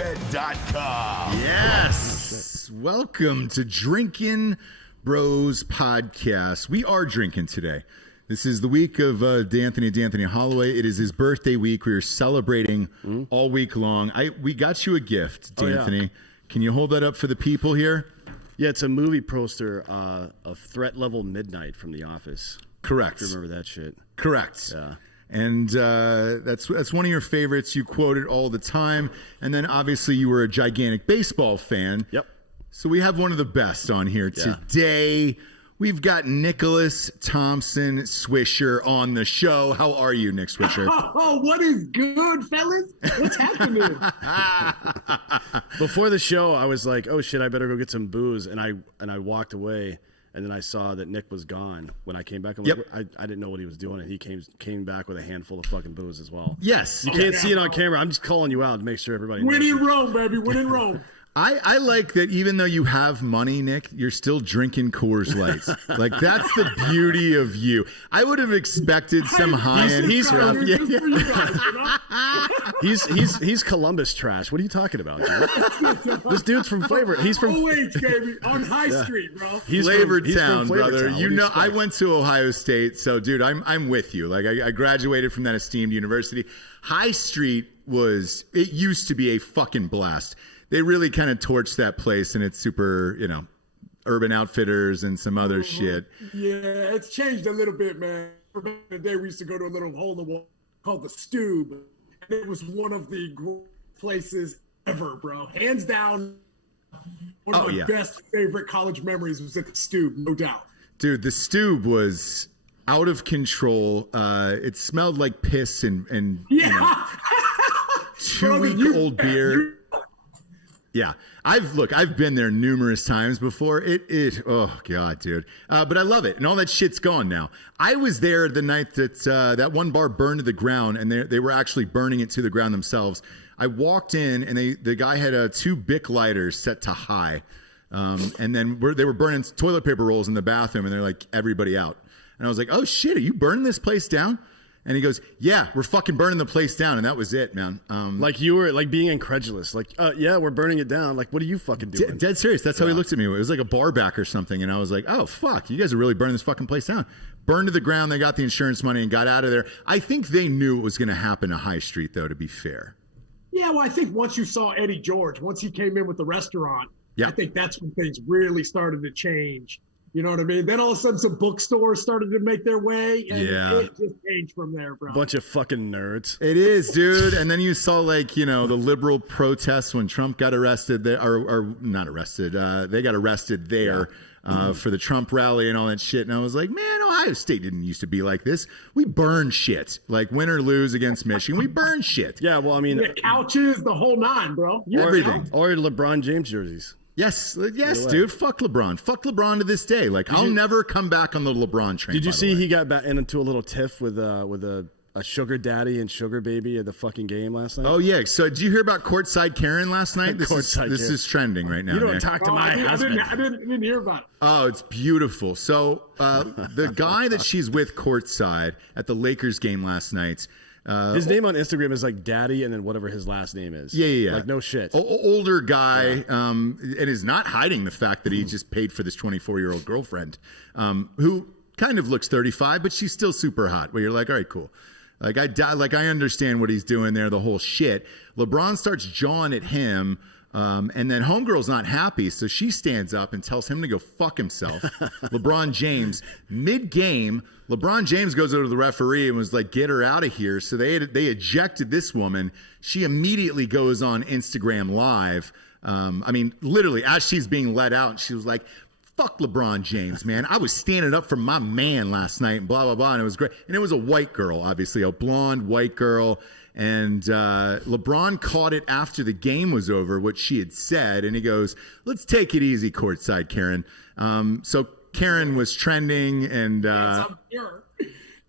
PrizePicks.com. Yes. Welcome to Drinkin Bros Podcast. We are drinking today. This is the week of D'Anthony Holloway. It is his birthday week. We are celebrating all week long. We got you a gift, D'Anthony. Oh, yeah. Can you hold that up for the people here? Yeah, it's a movie poster of Threat Level Midnight from The Office. Correct. If you remember that shit? Correct. Yeah. And that's one of your favorites. You quote it all the time. And then obviously you were a gigantic baseball fan. Yep. So we have one of the best on here today. We've got Nicholas Thompson Swisher on the show. How are you, Nick Swisher? Oh, what is good, fellas? What's happening? Before the show, I was like, "Oh shit, I better go get some booze," and I walked away, and then I saw that Nick was gone when I came back. I'm like, I didn't know what he was doing, and he came back with a handful of fucking booze as well. Yes. You can't see it on camera. I'm just calling you out to make sure everybody knows. Win in Rome, baby. Win in Rome. I like that even though you have money, Nick, you're still drinking Coors Light. Like, that's the beauty of you. I would have expected some high-end stuff. He's Columbus trash. What are you talking about, dude? This dude's from Flavor. He's from baby, on High Street, bro. Flavor Town, brother. Town. You know, I went to Ohio State, so dude, I'm with you. Like, I graduated from that esteemed university. High Street it used to be a fucking blast. They really kind of torched that place, and it's super, Urban Outfitters and some other shit. Yeah, it's changed a little bit, man. Back in the day, we used to go to a little hole in the wall called the Stube. And it was one of the great places ever, bro. Hands down, one of my best favorite college memories was at the Stube, no doubt. Dude, the Stube was out of control. It smelled like piss and 2-week-old beer. Yeah, I've been there numerous times before. Oh god, dude. But I love it, and all that shit's gone now. I was there the night that that one bar burned to the ground, and they were actually burning it to the ground themselves. I walked in, and the guy had 2 Bic lighters set to high, and then they were burning toilet paper rolls in the bathroom, and they're like, everybody out. And I was like, oh shit, are you burning this place down? And he goes, yeah, we're fucking burning the place down. And that was it, man. Like you were like being incredulous. Like, yeah, we're burning it down. Like, what are you fucking doing? Dead serious. That's how he looked at me. It was like a bar back or something. And I was like, oh, fuck. You guys are really burning this fucking place down. Burned to the ground. They got the insurance money and got out of there. I think they knew it was going to happen to High Street, though, to be fair. Yeah, well, I think once you saw Eddie George, once he came in with the restaurant, I think that's when things really started to change. You know what I mean? Then all of a sudden some bookstores started to make their way, and it just changed from there, bro. Bunch of fucking nerds. It is, dude. And then you saw, like, the liberal protests when Trump got arrested, or not arrested, they got arrested there for the Trump rally and all that shit. And I was like, man, Ohio State didn't used to be like this. We burn shit. Like, win or lose against Michigan, we burn shit. Yeah, well, I mean. The couches, the whole nine, bro. Everything. Or LeBron James jerseys. Yes, dude. Fuck LeBron. Fuck LeBron to this day. Like, I'll never come back on the LeBron train. Did you see he got back into a little tiff with a sugar daddy and sugar baby at the fucking game last night? Oh yeah. So did you hear about Courtside Karen last night? This is trending right now. You don't talk to my husband. I didn't hear about it. Oh, it's beautiful. So the guy that she's with courtside at the Lakers game last night. His name on Instagram is like Daddy and then whatever his last name is. Yeah. Like, no shit. Older guy, and is not hiding the fact that he just paid for this 24-year-old girlfriend, who kind of looks 35, but she's still super hot. Where you're like, all right, cool. Like, I understand what he's doing there, the whole shit. LeBron starts jawing at him. And then homegirl's not happy, so she stands up and tells him to go fuck himself. LeBron James, mid-game, LeBron James goes over to the referee and was like, get her out of here. So they ejected this woman. She immediately goes on Instagram Live. I mean, literally, as she's being let out, she was like, fuck LeBron James, man. I was standing up for my man last night and blah, blah, blah. And it was great. And it was a white girl, obviously, a blonde white girl. And LeBron caught it after the game was over, what she had said. And he goes, let's take it easy courtside, Karen. So Karen was trending. And I'm sure.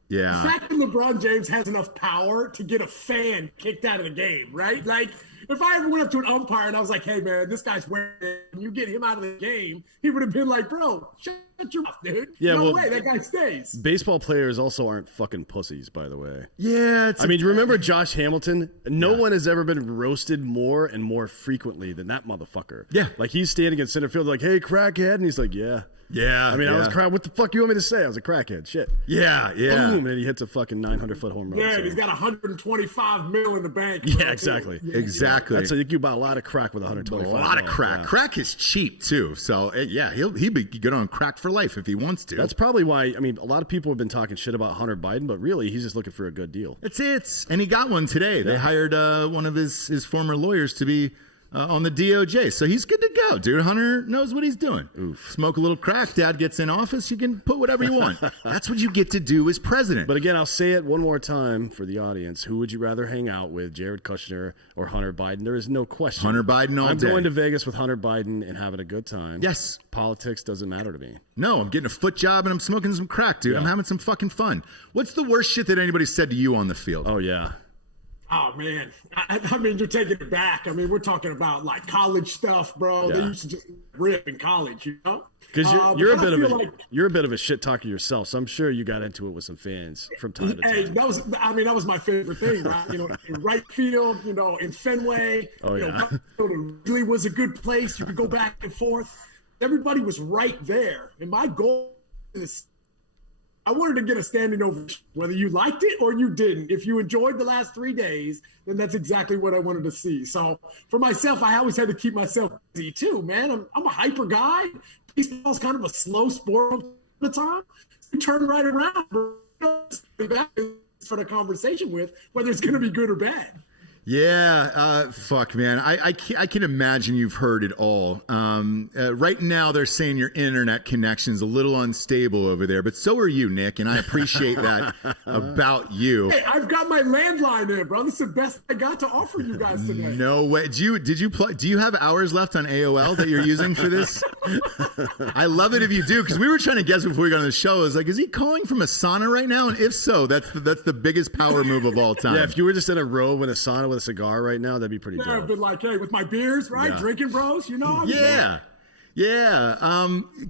Yeah. The fact that LeBron James has enough power to get a fan kicked out of the game, right? Like, if I ever went up to an umpire and I was like, hey, man, this guy's wearing it, and you get him out of the game, he would have been like, bro, shut Shut your mouth, dude. Yeah, no well, way, that guy stays. Baseball players also aren't fucking pussies, by the way. Yeah, I mean, do you remember Josh Hamilton? No one has ever been roasted more and more frequently than that motherfucker. Yeah. Like, he's standing in center field like, hey, crackhead. And he's like, yeah. Yeah. I mean, I was crying. What the fuck you want me to say? I was a crackhead. Shit. Yeah. Boom. And then he hits a fucking 900-foot home run. Yeah, so. he's got 125 mil in the bank. Yeah, bro. exactly. Exactly. That's so you can buy a lot of crack with 125. A lot of crack. Yeah. Crack is cheap too. So yeah, he'll be good on crack for life if he wants to. That's probably why. I mean, a lot of people have been talking shit about Hunter Biden, but really, he's just looking for a good deal. That's it. And he got one today. They hired one of his former lawyers to be on the DOJ. So he's good to go, dude. Hunter knows what he's doing. Oof. Smoke a little crack. Dad gets in office. You can put whatever you want. That's what you get to do as president. But again, I'll say it one more time for the audience. Who would you rather hang out with, Jared Kushner or Hunter Biden? There is no question. Hunter Biden all I'm day. going to Vegas with Hunter Biden and having a good time. Yes. Politics doesn't matter to me. No, I'm getting a foot job and I'm smoking some crack, dude. Yeah. I'm having some fucking fun. What's the worst shit that anybody said to you on the field? Oh, yeah. Oh man, I mean, you're taking it back. I mean, we're talking about like college stuff, bro. Yeah. They used to just rip in college, you know. Because but you're a bit of a shit talker yourself, so I'm sure you got into it with some fans from time to time. Hey, that was my favorite thing, right? You know, in right field, you know, in Fenway, Oh, you yeah. know, really was a good place. You could go back and forth. Everybody was right there, and my goal is I wanted to get a standing ovation, whether you liked it or you didn't. If you enjoyed the last 3 days, then that's exactly what I wanted to see. So for myself, I always had to keep myself busy too, man. I'm a hyper guy. Baseball's kind of a slow sport at the time. You turn right around for the conversation with whether it's going to be good or bad. Yeah, fuck, man. I can imagine you've heard it all. Right now, they're saying your internet connection's a little unstable over there, but so are you, Nick, and I appreciate that about you. Hey, I've got my landline in, bro. This is the best I got to offer you guys today. No way. Do you have hours left on AOL that you're using for this? I love it if you do, because we were trying to guess before we got on the show. I was like, is he calling from a sauna right now? And if so, that's the biggest power move of all time. Yeah, if you were just in a robe with a sauna with a cigar right now, that'd be pretty Yeah, I've dope. been like, hey, with my beers, right? Yeah. Drinking bros, you know? Yeah.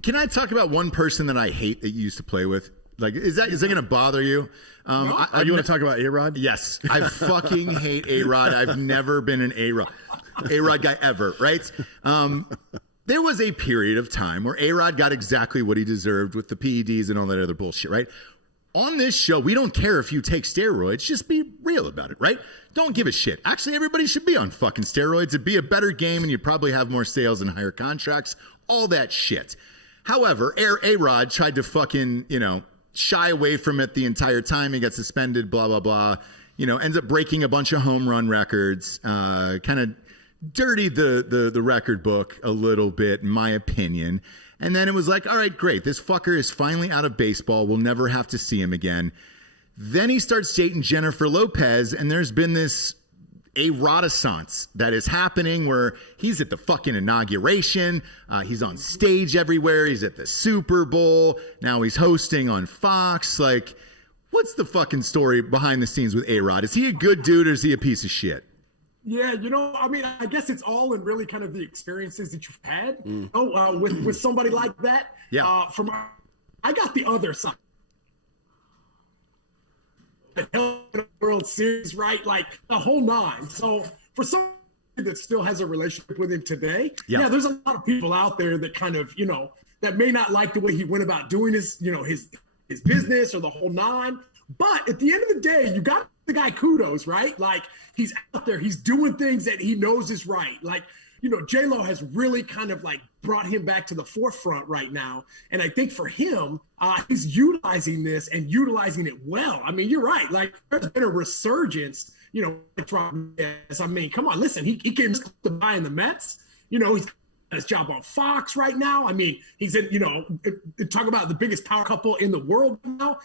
Can I talk about one person that I hate that you used to play with? Like, is that going to bother you? You want to talk about A-Rod? Yes, I fucking hate A-Rod. I've never been an A-Rod guy ever, right? There was a period of time where A-Rod got exactly what he deserved with the PEDs and all that other bullshit, right? On this show, we don't care if you take steroids. Just be real about it, right? Don't give a shit. Actually, everybody should be on fucking steroids. It'd be a better game and you'd probably have more sales and higher contracts, all that shit. However, A-Rod tried to fucking, shy away from it the entire time. He got suspended, blah, blah, blah. Ends up breaking a bunch of home run records, kind of dirtied the record book a little bit, in my opinion. And then it was like, all right, great. This fucker is finally out of baseball. We'll never have to see him again. Then he starts dating Jennifer Lopez, and there's been this A-Rodissance that is happening where he's at the fucking inauguration. He's on stage everywhere. He's at the Super Bowl. Now he's hosting on Fox. Like, what's the fucking story behind the scenes with A-Rod? Is he a good dude or is he a piece of shit? Yeah, I mean, I guess it's all in really kind of the experiences that you've had with somebody like that. Yeah. I got the other side. The World Series, right? Like the whole nine. So for somebody that still has a relationship with him today, yeah, there's a lot of people out there that kind of, that may not like the way he went about doing his business or the whole nine. But at the end of the day, you got the guy kudos, right? Like he's out there, he's doing things that he knows is right. Like, J-Lo has really kind of like brought him back to the forefront right now. And I think for him, he's utilizing this and utilizing it well. I mean, you're right. Like there's been a resurgence, I mean, come on, listen, he came to buy in the Mets. He's got his job on Fox right now. I mean, he's in, talk about the biggest power couple in the world now.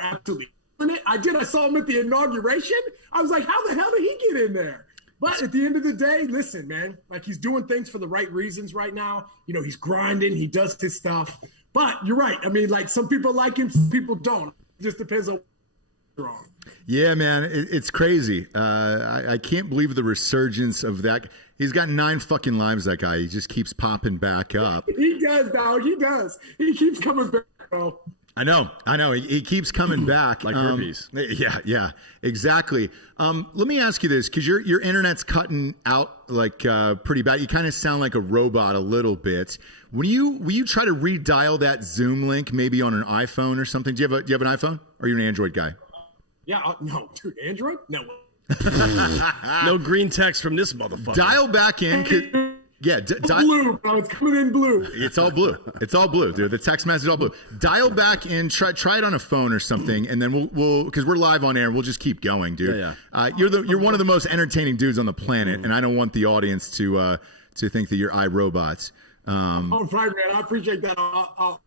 Absolutely. I saw him at the inauguration. I was like, how the hell did he get in there? But at the end of the day, listen, man, like he's doing things for the right reasons right now. He's grinding, he does his stuff. But you're right. I mean, like some people like him, some people don't. It just depends on what you're on. Yeah, man, it's crazy. I can't believe the resurgence of that. He's got 9 fucking lives, that guy. He just keeps popping back up. He does, dog. He does. He keeps coming back, bro. I know. He keeps coming back. Like herpes. Yeah, exactly. Let me ask you this, because your internet's cutting out like pretty bad. You kind of sound like a robot a little bit. Will you try to redial that Zoom link maybe on an iPhone or something? Do you have an iPhone? Or are you an Android guy? Yeah, no, dude, Android? No. No green text from this motherfucker. Dial back in. Yeah, blue, bro. It's coming in blue. It's all blue. It's all blue, dude. The text message is all blue. Dial back in. Try it on a phone or something, and then we'll because we're live on air, and we'll just keep going, dude. Yeah. You're one of the most entertaining dudes on the planet, and I don't want the audience to think that you're iRobots. Oh, right, man. I appreciate that.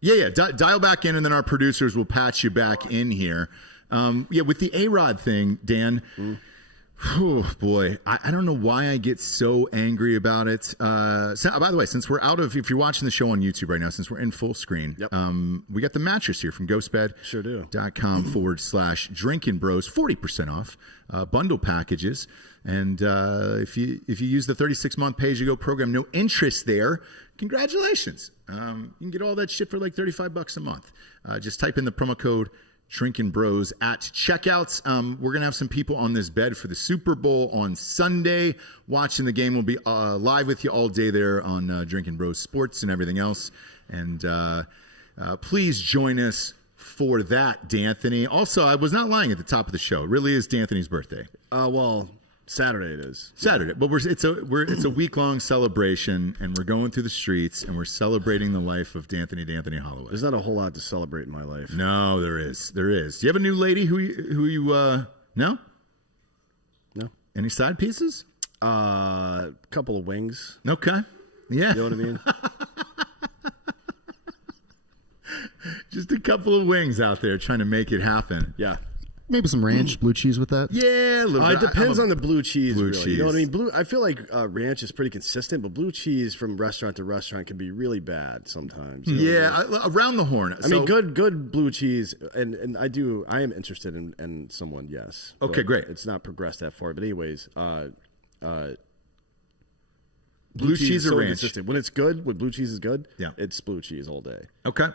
Yeah. Dial back in, and then our producers will patch you back in here. With the A-Rod thing, Dan. Oh boy, I don't know why I get so angry about it. By the way, since we're if you're watching the show on YouTube right now, since we're in full screen, we got the mattress here from GhostBed. Sure do. .com/Drinkin Bros, 40% off bundle packages, and if you use the 36-month pay-as-you-go program, no interest there. Congratulations, you can get all that shit for like $35 a month. Just type in the promo code Drinkin Bros at checkouts. We're gonna have some people on this bed for the Super Bowl on Sunday. Watching the game, we'll be live with you all day there on Drinkin Bros Sports and everything else. And please join us for that, D'Anthony. Also, I was not lying at the top of the show. It really is D'Anthony's birthday. Well, Saturday it is. Saturday, but it's a week-long celebration, and we're going through the streets and we're celebrating the life of D'Anthony Holloway. There's not a whole lot to celebrate in my life. No, there is. Do you have a new lady who you no? No. Any side pieces? Couple of wings. Okay. Yeah. You know what I mean? Just a couple of wings out there trying to make it happen. Yeah. Maybe some ranch, blue cheese with that. Yeah, a little bit. It depends on the blue cheese. Blue really. cheese. You know what I mean? I feel like ranch is pretty consistent, but blue cheese from restaurant to restaurant can be really bad sometimes. You know what I mean? Around the horn. I mean, good blue cheese, and I am interested in someone. Yes. Okay, great. It's not progressed that far, but anyways, blue cheese or ranch? Consistent. When it's good, when blue cheese is good, yeah, it's blue cheese all day. Okay.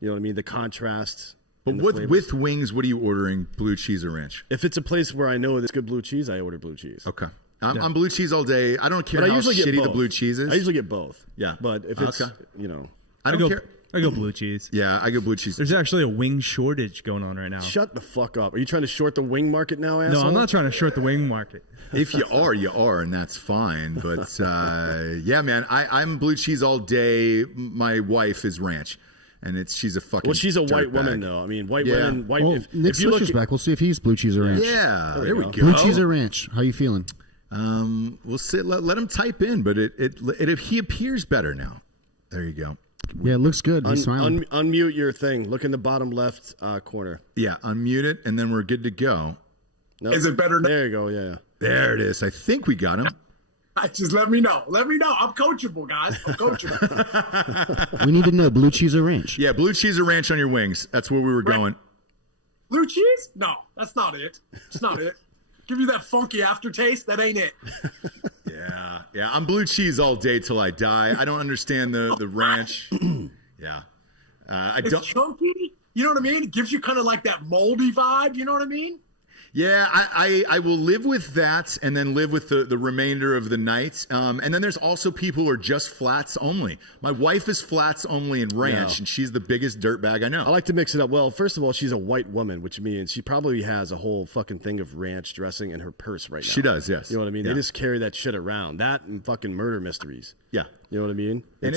You know what I mean? The contrast. But with wings, what are you ordering? Blue cheese or ranch? If it's a place where I know there's good blue cheese, I order blue cheese. Okay. I'm blue cheese all day. I don't care but how shitty the blue cheese is. I usually get both. Yeah. But if it's, I don't care. I go blue cheese. Yeah, I go blue cheese. There's actually a wing shortage going on right now. Shut the fuck up. Are you trying to short the wing market now, asshole? No, I'm not trying to short the wing market. If you are, and that's fine. But yeah, man, I'm blue cheese all day. My wife is ranch. And she's a fucking. Well, she's a white woman, bag. though. I mean, white women. White. Well, Nick Swisher's back. We'll see if he's blue cheese or ranch. Yeah, there we go. Blue cheese or ranch? How you feeling? We'll see. Let him type in, but he appears better now. There you go. Yeah, it looks good. He's smiling. Unmute your thing. Look in the bottom left corner. Yeah, unmute it, and then we're good to go. Nope. Is it better now? There you go. Yeah. There it is. I think we got him. Just let me know. Let me know. I'm coachable, guys. I'm coachable. We need to know blue cheese or ranch. Yeah, blue cheese or ranch on your wings. That's where we were going. Blue cheese? No, that's not it. It's not it. Give you that funky aftertaste. That ain't it. Yeah. I'm blue cheese all day till I die. I don't understand the ranch. Yeah. It's chunky. You know what I mean? It gives you kind of like that moldy vibe. You know what I mean? Yeah, I will live with that and then live with the remainder of the night. And then there's also people who are just flats only. My wife is flats only and ranch, and she's the biggest dirtbag I know. I like to mix it up. Well, first of all, she's a white woman, which means she probably has a whole fucking thing of ranch dressing in her purse right now. She does, yes. You know what I mean? Yeah. They just carry that shit around. That and fucking murder mysteries. Yeah. You know what I mean? And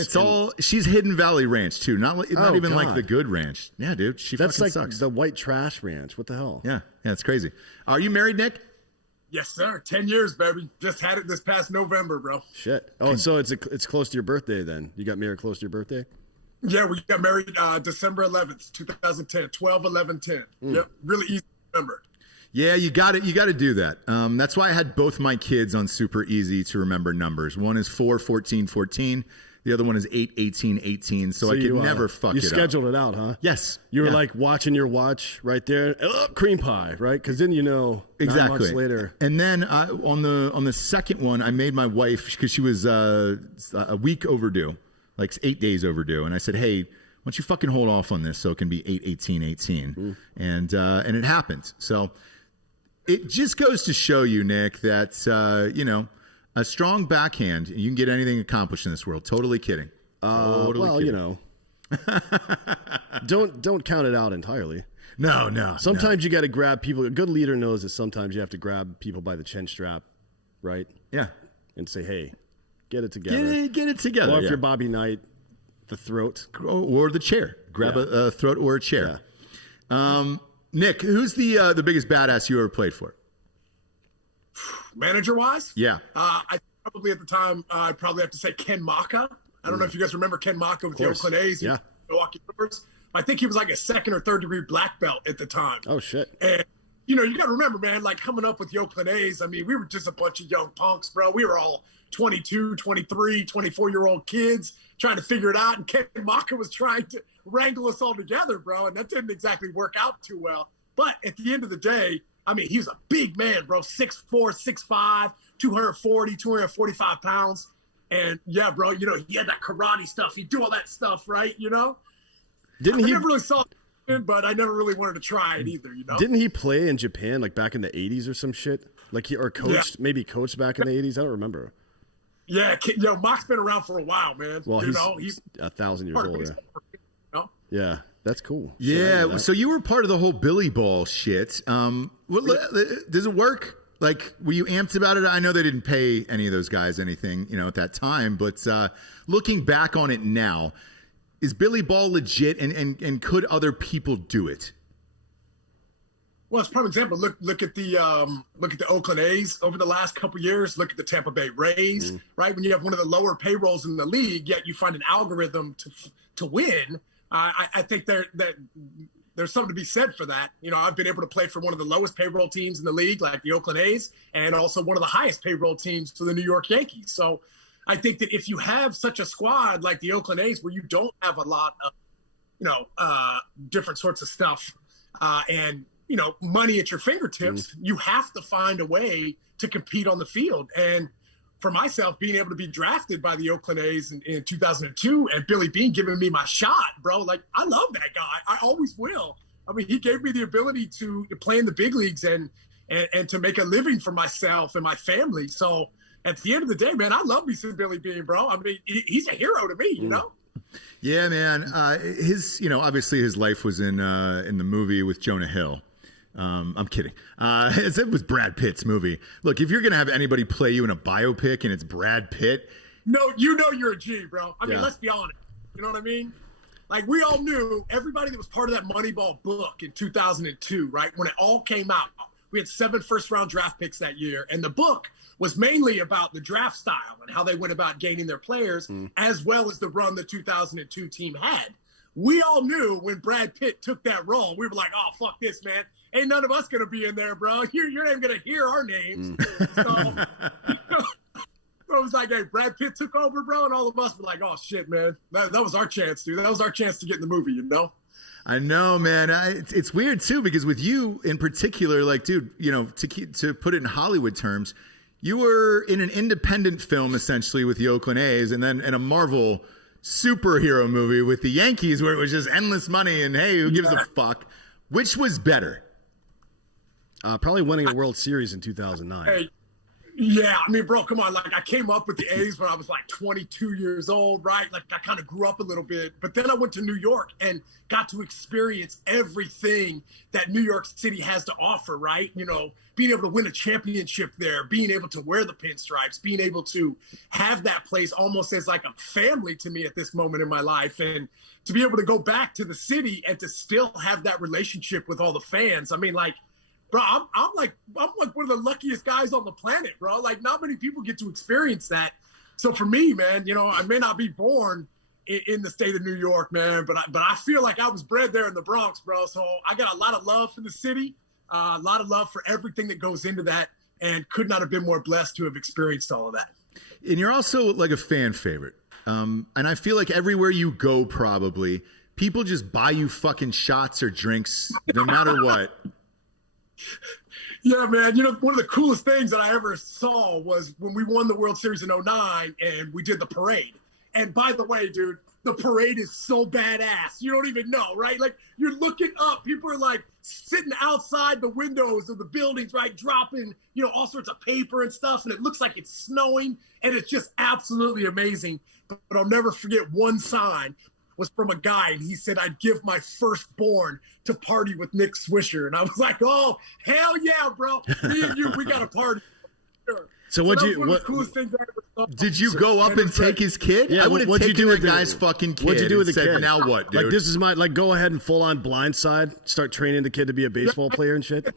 she's Hidden Valley Ranch too. Not even like the good ranch. Yeah, dude. That's fucking like sucks. the white trash ranch. What the hell? Yeah, it's crazy. Are you married, Nick? Yes, sir. 10 years, baby. Just had it this past November, bro. Shit. Oh, so it's close to your birthday then. You got married close to your birthday? Yeah, we got married December 11th, 2010, 12/11/10. Yep, really easy to remember. Yeah, you got it. You got to do that. That's why I had both my kids on super easy to remember numbers. One is 4/14/14. The other one is 8/18/18, so I could never fuck it up. You scheduled it out, huh? Yes. You were like watching your watch right there. Oh, cream pie, right? Because then 9 months later. And then on the second one, I made my wife, because she was a week overdue, like 8 days overdue, and I said, hey, why don't you fucking hold off on this so it can be 8/18/18, and it happened. So it just goes to show you, Nick, that a strong backhand, you can get anything accomplished in this world. Totally kidding. Totally kidding. Don't count it out entirely. No. Sometimes you got to grab people. A good leader knows that sometimes you have to grab people by the chin strap, right? Yeah. And say, hey, get it together. Get it together. Or if you're Bobby Knight, the throat. Or the chair. Grab a throat or a chair. Yeah. Nick, who's the biggest badass you ever played for? Manager-wise? Yeah. I probably at the time, I'd probably have to say Ken Maka. I don't know if you guys remember Ken Maka with the Oakland A's. Yeah. Milwaukee Brewers. I think he was like a second or third degree black belt at the time. Oh, shit. And, you got to remember, man, like coming up with the Oakland A's, I mean, we were just a bunch of young punks, bro. We were all 22, 23, 24-year-old kids trying to figure it out. And Ken Maka was trying to wrangle us all together, bro. And that didn't exactly work out too well. But at the end of the day, I mean, he was a big man, bro. 6'4", 6'5", 240, 245 pounds. And yeah, bro, he had that karate stuff. He'd do all that stuff, right? I never really saw it, but I never really wanted to try it either, Didn't he play in Japan like back in the 80s or some shit? Like maybe coached back in the 80s? I don't remember. Yeah, Mock's been around for a while, man. Well, he's 1,000 years old. Yeah, that's cool. Yeah, so you were part of the whole Billy Ball shit. Does it work? Like, were you amped about it? I know they didn't pay any of those guys anything, at that time. But looking back on it now, is Billy Ball legit? And could other people do it? Well, it's a prime example. Look at the Oakland A's over the last couple of years. Look at the Tampa Bay Rays, right? When you have one of the lower payrolls in the league, yet you find an algorithm to win. I think there's something to be said for that. I've been able to play for one of the lowest payroll teams in the league, like the Oakland A's, and also one of the highest payroll teams for the New York Yankees. So I think that if you have such a squad like the Oakland A's, where you don't have a lot of, different sorts of stuff, and money at your fingertips, you have to find a way to compete on the field. And for myself, being able to be drafted by the Oakland A's in 2002 and Billy Beane giving me my shot, bro, like, I love that guy. I always will. I mean, he gave me the ability to play in the big leagues and to make a living for myself and my family. So at the end of the day, man, I love me some Billy Beane, bro. I mean, he's a hero to me, Yeah, man. Obviously his life was in the movie with Jonah Hill. I'm kidding. It was Brad Pitt's movie. Look, if you're going to have anybody play you in a biopic and it's Brad Pitt. No, you're a G, bro. I mean, let's be honest. You know what I mean? Like, we all knew, everybody that was part of that Moneyball book in 2002, right? When it all came out, we had 7 first-round draft picks that year. And the book was mainly about the draft style and how they went about gaining their players, as well as the run the 2002 team had. We all knew when Brad Pitt took that role, we were like, oh, fuck this, man. Ain't none of us going to be in there, bro. You're not even going to hear our names. So it was like, hey, Brad Pitt took over, bro, and all of us were like, oh, shit, man. That was our chance, dude. That was our chance to get in the movie, I know, man. It's weird, too, because with you in particular, like, dude, to put it in Hollywood terms, you were in an independent film, essentially, with the Oakland A's, and then in a Marvel superhero movie with the Yankees where it was just endless money and, hey, who gives a fuck? Which was better? Probably winning a World Series in 2009. Hey, yeah, I mean, bro, come on. Like, I came up with the A's when I was like 22 years old, right? Like, I kind of grew up a little bit. But then I went to New York and got to experience everything that New York City has to offer, right? Being able to win a championship there, being able to wear the pinstripes, being able to have that place almost as like a family to me at this moment in my life. And to be able to go back to the city and to still have that relationship with all the fans. I mean, like, bro, I'm like one of the luckiest guys on the planet, bro. Like, not many people get to experience that. So for me, man, I may not be born in the state of New York, man, but I feel like I was bred there in the Bronx, bro. So I got a lot of love for the city, a lot of love for everything that goes into that, and could not have been more blessed to have experienced all of that. And you're also like a fan favorite. And I feel like everywhere you go, probably people just buy you fucking shots or drinks no matter what. Yeah, man. You know, one of the coolest things that I ever saw was when we won the World Series in '09 and we did the parade. And by the way, dude, the parade is so badass. You don't even know, right? Like, you're looking up. People are like sitting outside the windows of the buildings, right? Dropping, you know, all sorts of paper and stuff. And it looks like it's snowing. And it's just absolutely amazing. But I'll never forget one sign was from a guy, and he said, "I'd give my firstborn to party with Nick Swisher." And I was like, "Oh, hell yeah, bro. Me and you, we got a party." Sure. So what the coolest things I ever saw. Did you go up and take his kid? Yeah, I would have what'd you taken do the with guy's fucking kid. What'd you do with the and said, kid? Now what, dude? Like, this is my, like, go ahead and full on blindside, start training the kid to be a baseball player and shit. Prove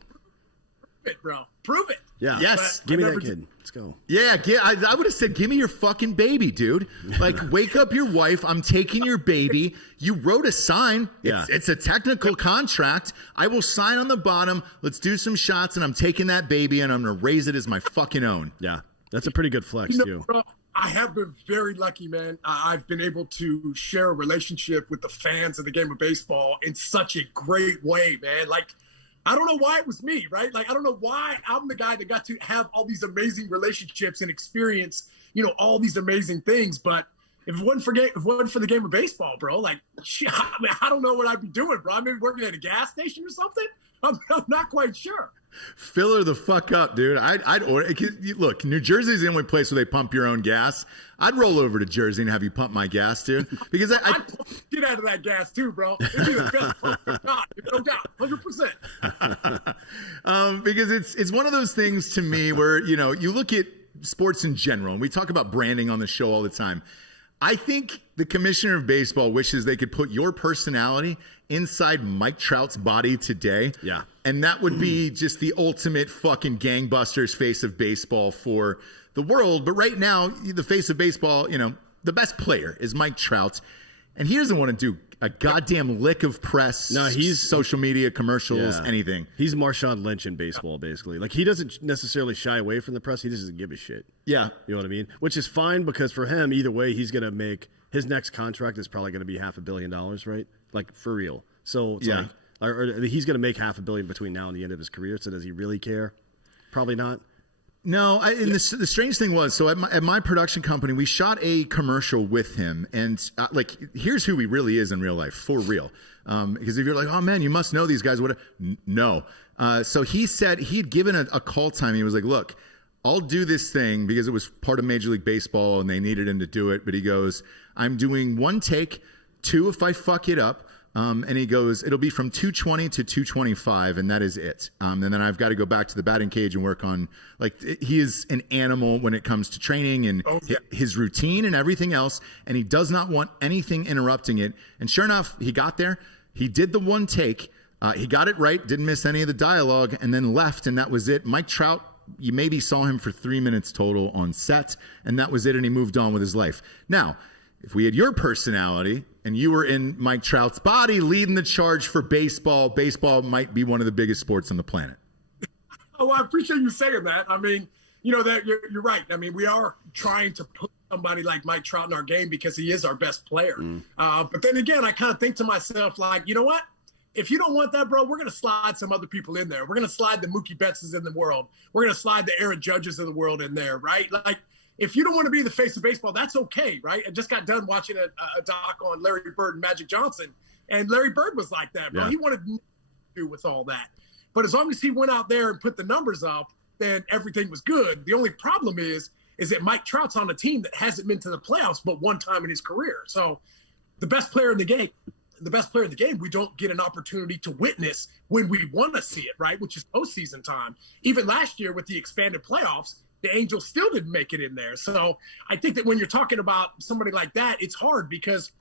it, bro. Prove it. Yeah. Yes. Give me I that never kid. Let's go. Yeah, I would have said, give me your fucking baby, dude. Like, wake up your wife. I'm taking your baby. You wrote a sign. Yeah. It's a technical contract. I will sign on the bottom. Let's do some shots, and I'm taking that baby, and I'm going to raise it as my fucking own. Yeah. That's a pretty good flex, too. Bro, I have been very lucky, man. I've been able to share a relationship with the fans of the game of baseball in such a great way, man. Like, I don't know why it was me, right? Like, I don't know why I'm the guy that got to have all these amazing relationships and experience, you know, all these amazing things. But if it wasn't for the game of baseball, bro, like, shit, I don't know what I'd be doing, bro. I may be working at a gas station or something. I'm not quite sure. Fill her the fuck up, dude. I'd order. Look, New Jersey's the only place where they pump your own gas. I'd roll over to Jersey and have you pump my gas, dude. Because I'd get out of that gas too, bro. It'd be the best pump or not, no doubt, 100%. Because it's one of those things to me where, you know, you look at sports in general, and we talk about branding on the show all the time. I think the commissioner of baseball wishes they could put your personality inside Mike Trout's body today. Yeah. And that would be just the ultimate fucking gangbusters face of baseball for the world. But right now, the face of baseball, you know, the best player is Mike Trout. And he doesn't want to do a goddamn lick of press, he's social media, commercials, anything. He's Marshawn Lynch in baseball, basically. Like, he doesn't necessarily shy away from the press. He just doesn't give a shit. Yeah. You know what I mean? Which is fine, because for him, either way, he's going to make his next contract is probably going to be $500 million, right? Like, for real. So it's like, or he's going to make $500 million between now and the end of his career. So does he really care? Probably not. No, and the strange thing was, so at my production company, we shot a commercial with him, and like, here's who he really is in real life, for real. Because if you're like, oh man, you must know these guys, what? No. So he said he'd given a call time. He was like, look, I'll do this thing because it was part of Major League Baseball and they needed him to do it. But he goes, I'm doing 1 take, 2 if I fuck it up. And he goes, it'll be from 220 to 225, and that is it. And then I've got to go back to the batting cage and work on, like, he is an animal when it comes to training and his routine and everything else, and he does not want anything interrupting it. And sure enough, he got there. He did the 1 take. He got it right, didn't miss any of the dialogue, and then left, and that was it. Mike Trout, you maybe saw him for 3 minutes total on set, and that was it, and he moved on with his life. Now, if we had your personality and you were in Mike Trout's body leading the charge for baseball, baseball might be one of the biggest sports on the planet. Oh, I appreciate you saying that. I mean, you know, that you're right. I mean, we are trying to put somebody like Mike Trout in our game because he is our best player. But then again, I kind of think to myself, like, you know what? If you don't want that, bro, we're going to slide some other people in there. We're going to slide the Mookie Bettses in the world. We're going to slide the Aaron Judges of the world in there, right? Like, if you don't want to be the face of baseball, that's okay, right? I just got done watching a doc on Larry Bird and Magic Johnson, and Larry Bird was like that, bro. Yeah. He wanted to do with all that. But as long as he went out there and put the numbers up, then everything was good. The only problem is that Mike Trout's on a team that hasn't been to the playoffs but one time in his career. So the best player in the game, we don't get an opportunity to witness when we want to see it, right? Which is postseason time. Even last year with the expanded playoffs, the Angels still didn't make it in there. So I think that when you're talking about somebody like that, it's hard because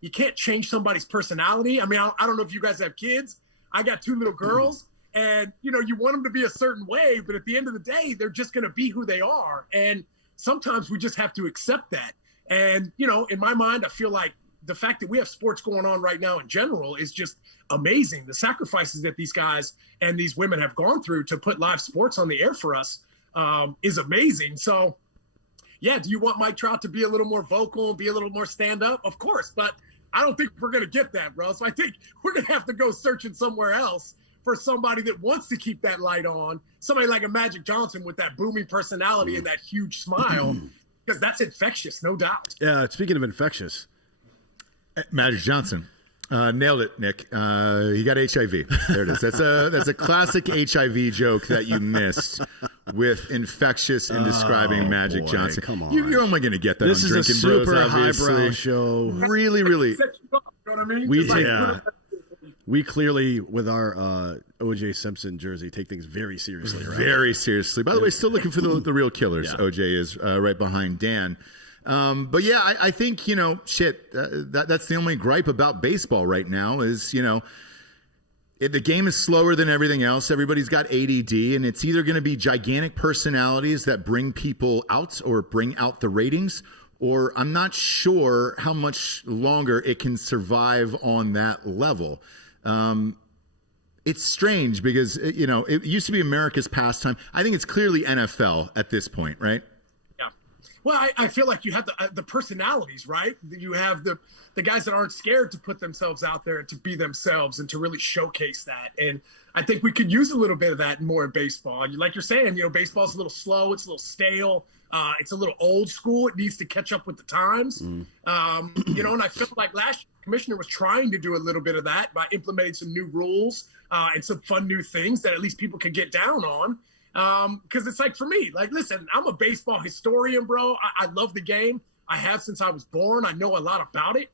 you can't change somebody's personality. I mean, I don't know if you guys have kids. I got 2 little girls, and, you know, you want them to be a certain way, but at the end of the day, they're just going to be who they are. And sometimes we just have to accept that. And, you know, in my mind, I feel like the fact that we have sports going on right now in general is just amazing. The sacrifices that these guys and these women have gone through to put live sports on the air for us is amazing. So, yeah, do you want Mike Trout to be a little more vocal and be a little more stand up? Of course, but I don't think we're going to get that, bro. So I think we're going to have to go searching somewhere else for somebody that wants to keep that light on, somebody like a Magic Johnson with that booming personality and that huge smile, because that's infectious, no doubt. Yeah, speaking of infectious. Magic Johnson. Nailed it, Nick. He got HIV. There it is. That's a classic HIV joke that you missed with infectious and describing Magic Johnson. Come on. You're only going to get that This on is Drinkin' a super Bros, obviously. highbrow show. Really, really. You know what I mean? We Just like, take- We clearly, with our O.J. Simpson jersey, take things very seriously. Right? Very seriously. By the way, still looking for the real killers. Yeah. OJ is right behind Dan. But yeah, I think, that's the only gripe about baseball right now is, the game is slower than everything else. Everybody's got ADD, and it's either going to be gigantic personalities that bring people out or bring out the ratings, or I'm not sure how much longer it can survive on that level. It's strange because, it used to be America's pastime. I think it's clearly NFL at this point, right? Yeah. Well, I feel like you have the personalities, right? You have the guys that aren't scared to put themselves out there to be themselves and to really showcase that. And I think we could use a little bit of that more in baseball. Like you're saying, baseball's a little slow. It's a little stale. It's a little old school. It needs to catch up with the times. And I felt like last year, the commissioner was trying to do a little bit of that by implementing some new rules and some fun new things that at least people could get down on. Because it's like, for me, like, listen, I'm a baseball historian, bro. I love the game. I have since I was born. I know a lot about it.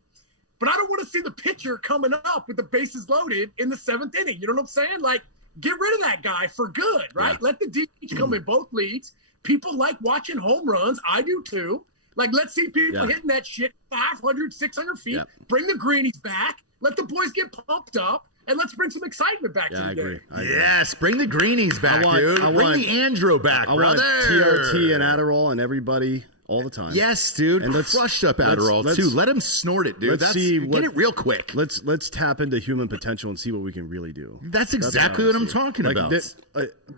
But I don't want to see the pitcher coming up with the bases loaded in the 7th inning. You know what I'm saying? Like, get rid of that guy for good, right? Yeah. Let the DH come in both leagues. People like watching home runs. I do too. Like, let's see people hitting that shit 500, 600 feet. Yeah. Bring the greenies back. Let the boys get pumped up. And let's bring some excitement back to the game. I agree. Yes, bring the greenies back, dude. Bring the Andro back, brother. Want TRT and Adderall and everybody all the time. Yes, dude. And crushed up Adderall, too. Let him snort it, dude. Get it real quick. Let's tap into human potential and see what we can really do. That's exactly what I'm talking about.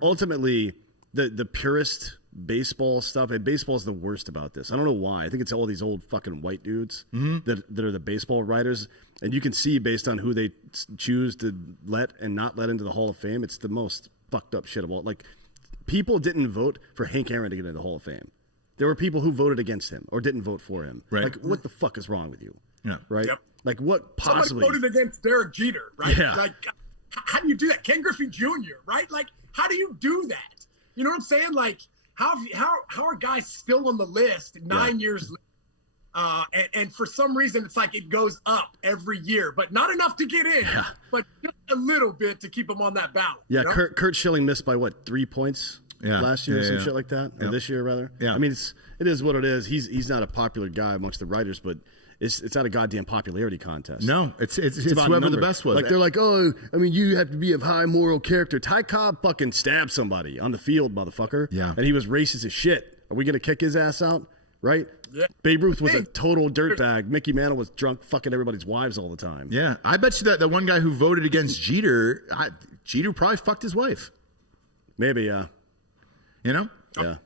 Ultimately, the purest baseball stuff, and baseball's the worst about this. I don't know why. I think it's all these old fucking white dudes that are the baseball writers, and you can see based on who they choose to let and not let into the Hall of Fame, it's the most fucked up shit of all. Like, people didn't vote for Hank Aaron to get into the Hall of Fame. There were people who voted against him or didn't vote for him. Right. Like, what the fuck is wrong with you? Yeah. Right? Yep. Like, what possibly... Somebody voted against Derek Jeter, right? Yeah. Like, how do you do that? Ken Griffey Jr., right? Like, how do you do that? You know what I'm saying? Like, how are guys still on the list 9 years later? And for some reason, it's like it goes up every year, but not enough to get in, but just a little bit to keep them on that ballot. Yeah, you know? Kurt Schilling missed by, 3 points last year, some shit like that? Or this year, rather? Yeah. I mean, it is what it is. He's not a popular guy amongst the writers, but it's not a goddamn popularity contest. No, it's whoever the best was. Like, they're like, oh, I mean, you have to be of high moral character. Ty Cobb fucking stabbed somebody on the field, motherfucker. Yeah. And he was racist as shit. Are we going to kick his ass out? Right? Yeah. Babe Ruth was a total dirtbag. Mickey Mantle was drunk fucking everybody's wives all the time. Yeah. I bet you that the one guy who voted against Jeter, Jeter probably fucked his wife. Maybe, yeah. You know? Yeah.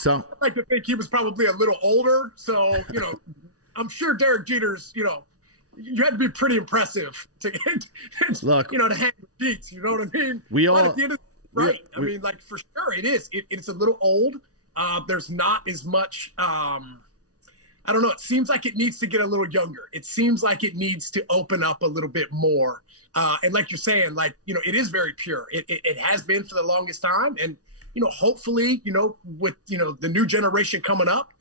So I like to think he was probably a little older. So, I'm sure Derek Jeter's, you had to be pretty impressive to get, look, to hang with Jeets. You know what I mean? I mean, like, for sure it is. It's a little old. There's not as much, I don't know. It seems like it needs to get a little younger. It seems like it needs to open up a little bit more. And like you're saying, like, it is very pure. It has been for the longest time. And, hopefully, with, the new generation coming up,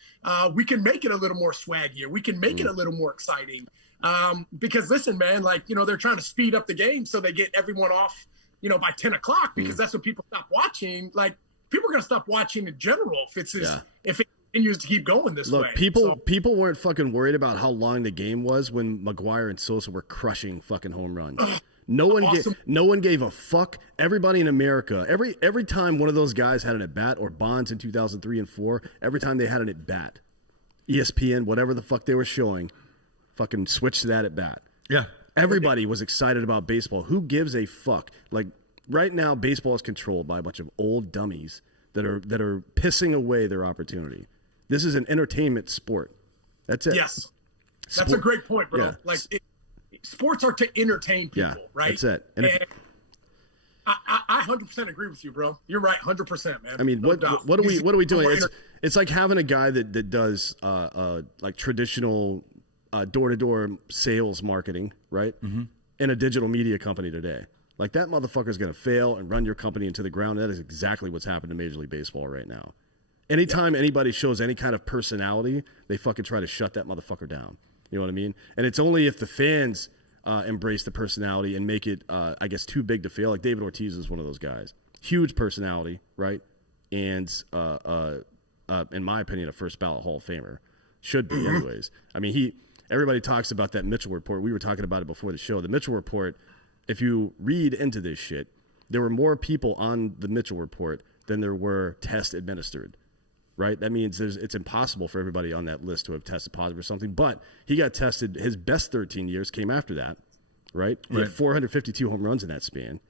we can make it a little more swaggier. We can make it a little more exciting. Because listen, man, like, they're trying to speed up the game so they get everyone off, by 10 o'clock because that's when people stop watching. Like, people are going to stop watching in general if it continues to keep going this way. Look, people weren't fucking worried about how long the game was when McGuire and Sosa were crushing fucking home runs. No one gave a fuck. Everybody in America, every time one of those guys had an at bat, or Bonds in 2003 and 4, every time they had an at bat, ESPN, whatever the fuck they were showing, fucking switched to that at bat. Yeah. Everybody was excited about baseball. Who gives a fuck? Like, right now, baseball is controlled by a bunch of old dummies that are pissing away their opportunity. This is an entertainment sport. That's it. Yes. That's a great point, bro. Yeah. Like, sports are to entertain people, right? That's it. And I 100% agree with you, bro. You're right, 100%, man. I mean, no what are we doing? It's like having a guy that does like traditional door-to-door sales marketing, right? Mm-hmm. In a digital media company today. Like, that motherfucker's going to fail and run your company into the ground. That is exactly what's happened to Major League Baseball right now. Anytime anybody shows any kind of personality, they fucking try to shut that motherfucker down. You know what I mean? And it's only if the fans embrace the personality and make it, I guess, too big to fail. Like, David Ortiz is one of those guys. Huge personality, right? And, in my opinion, a first ballot Hall of Famer. Should be, anyways. I mean, everybody talks about that Mitchell report. We were talking about it before the show. The Mitchell report, if you read into this shit, there were more people on the Mitchell report than there were tests administered. Right? That means it's impossible for everybody on that list to have tested positive or something. But he got tested. His best 13 years came after that. Right? He had 452 home runs in that span.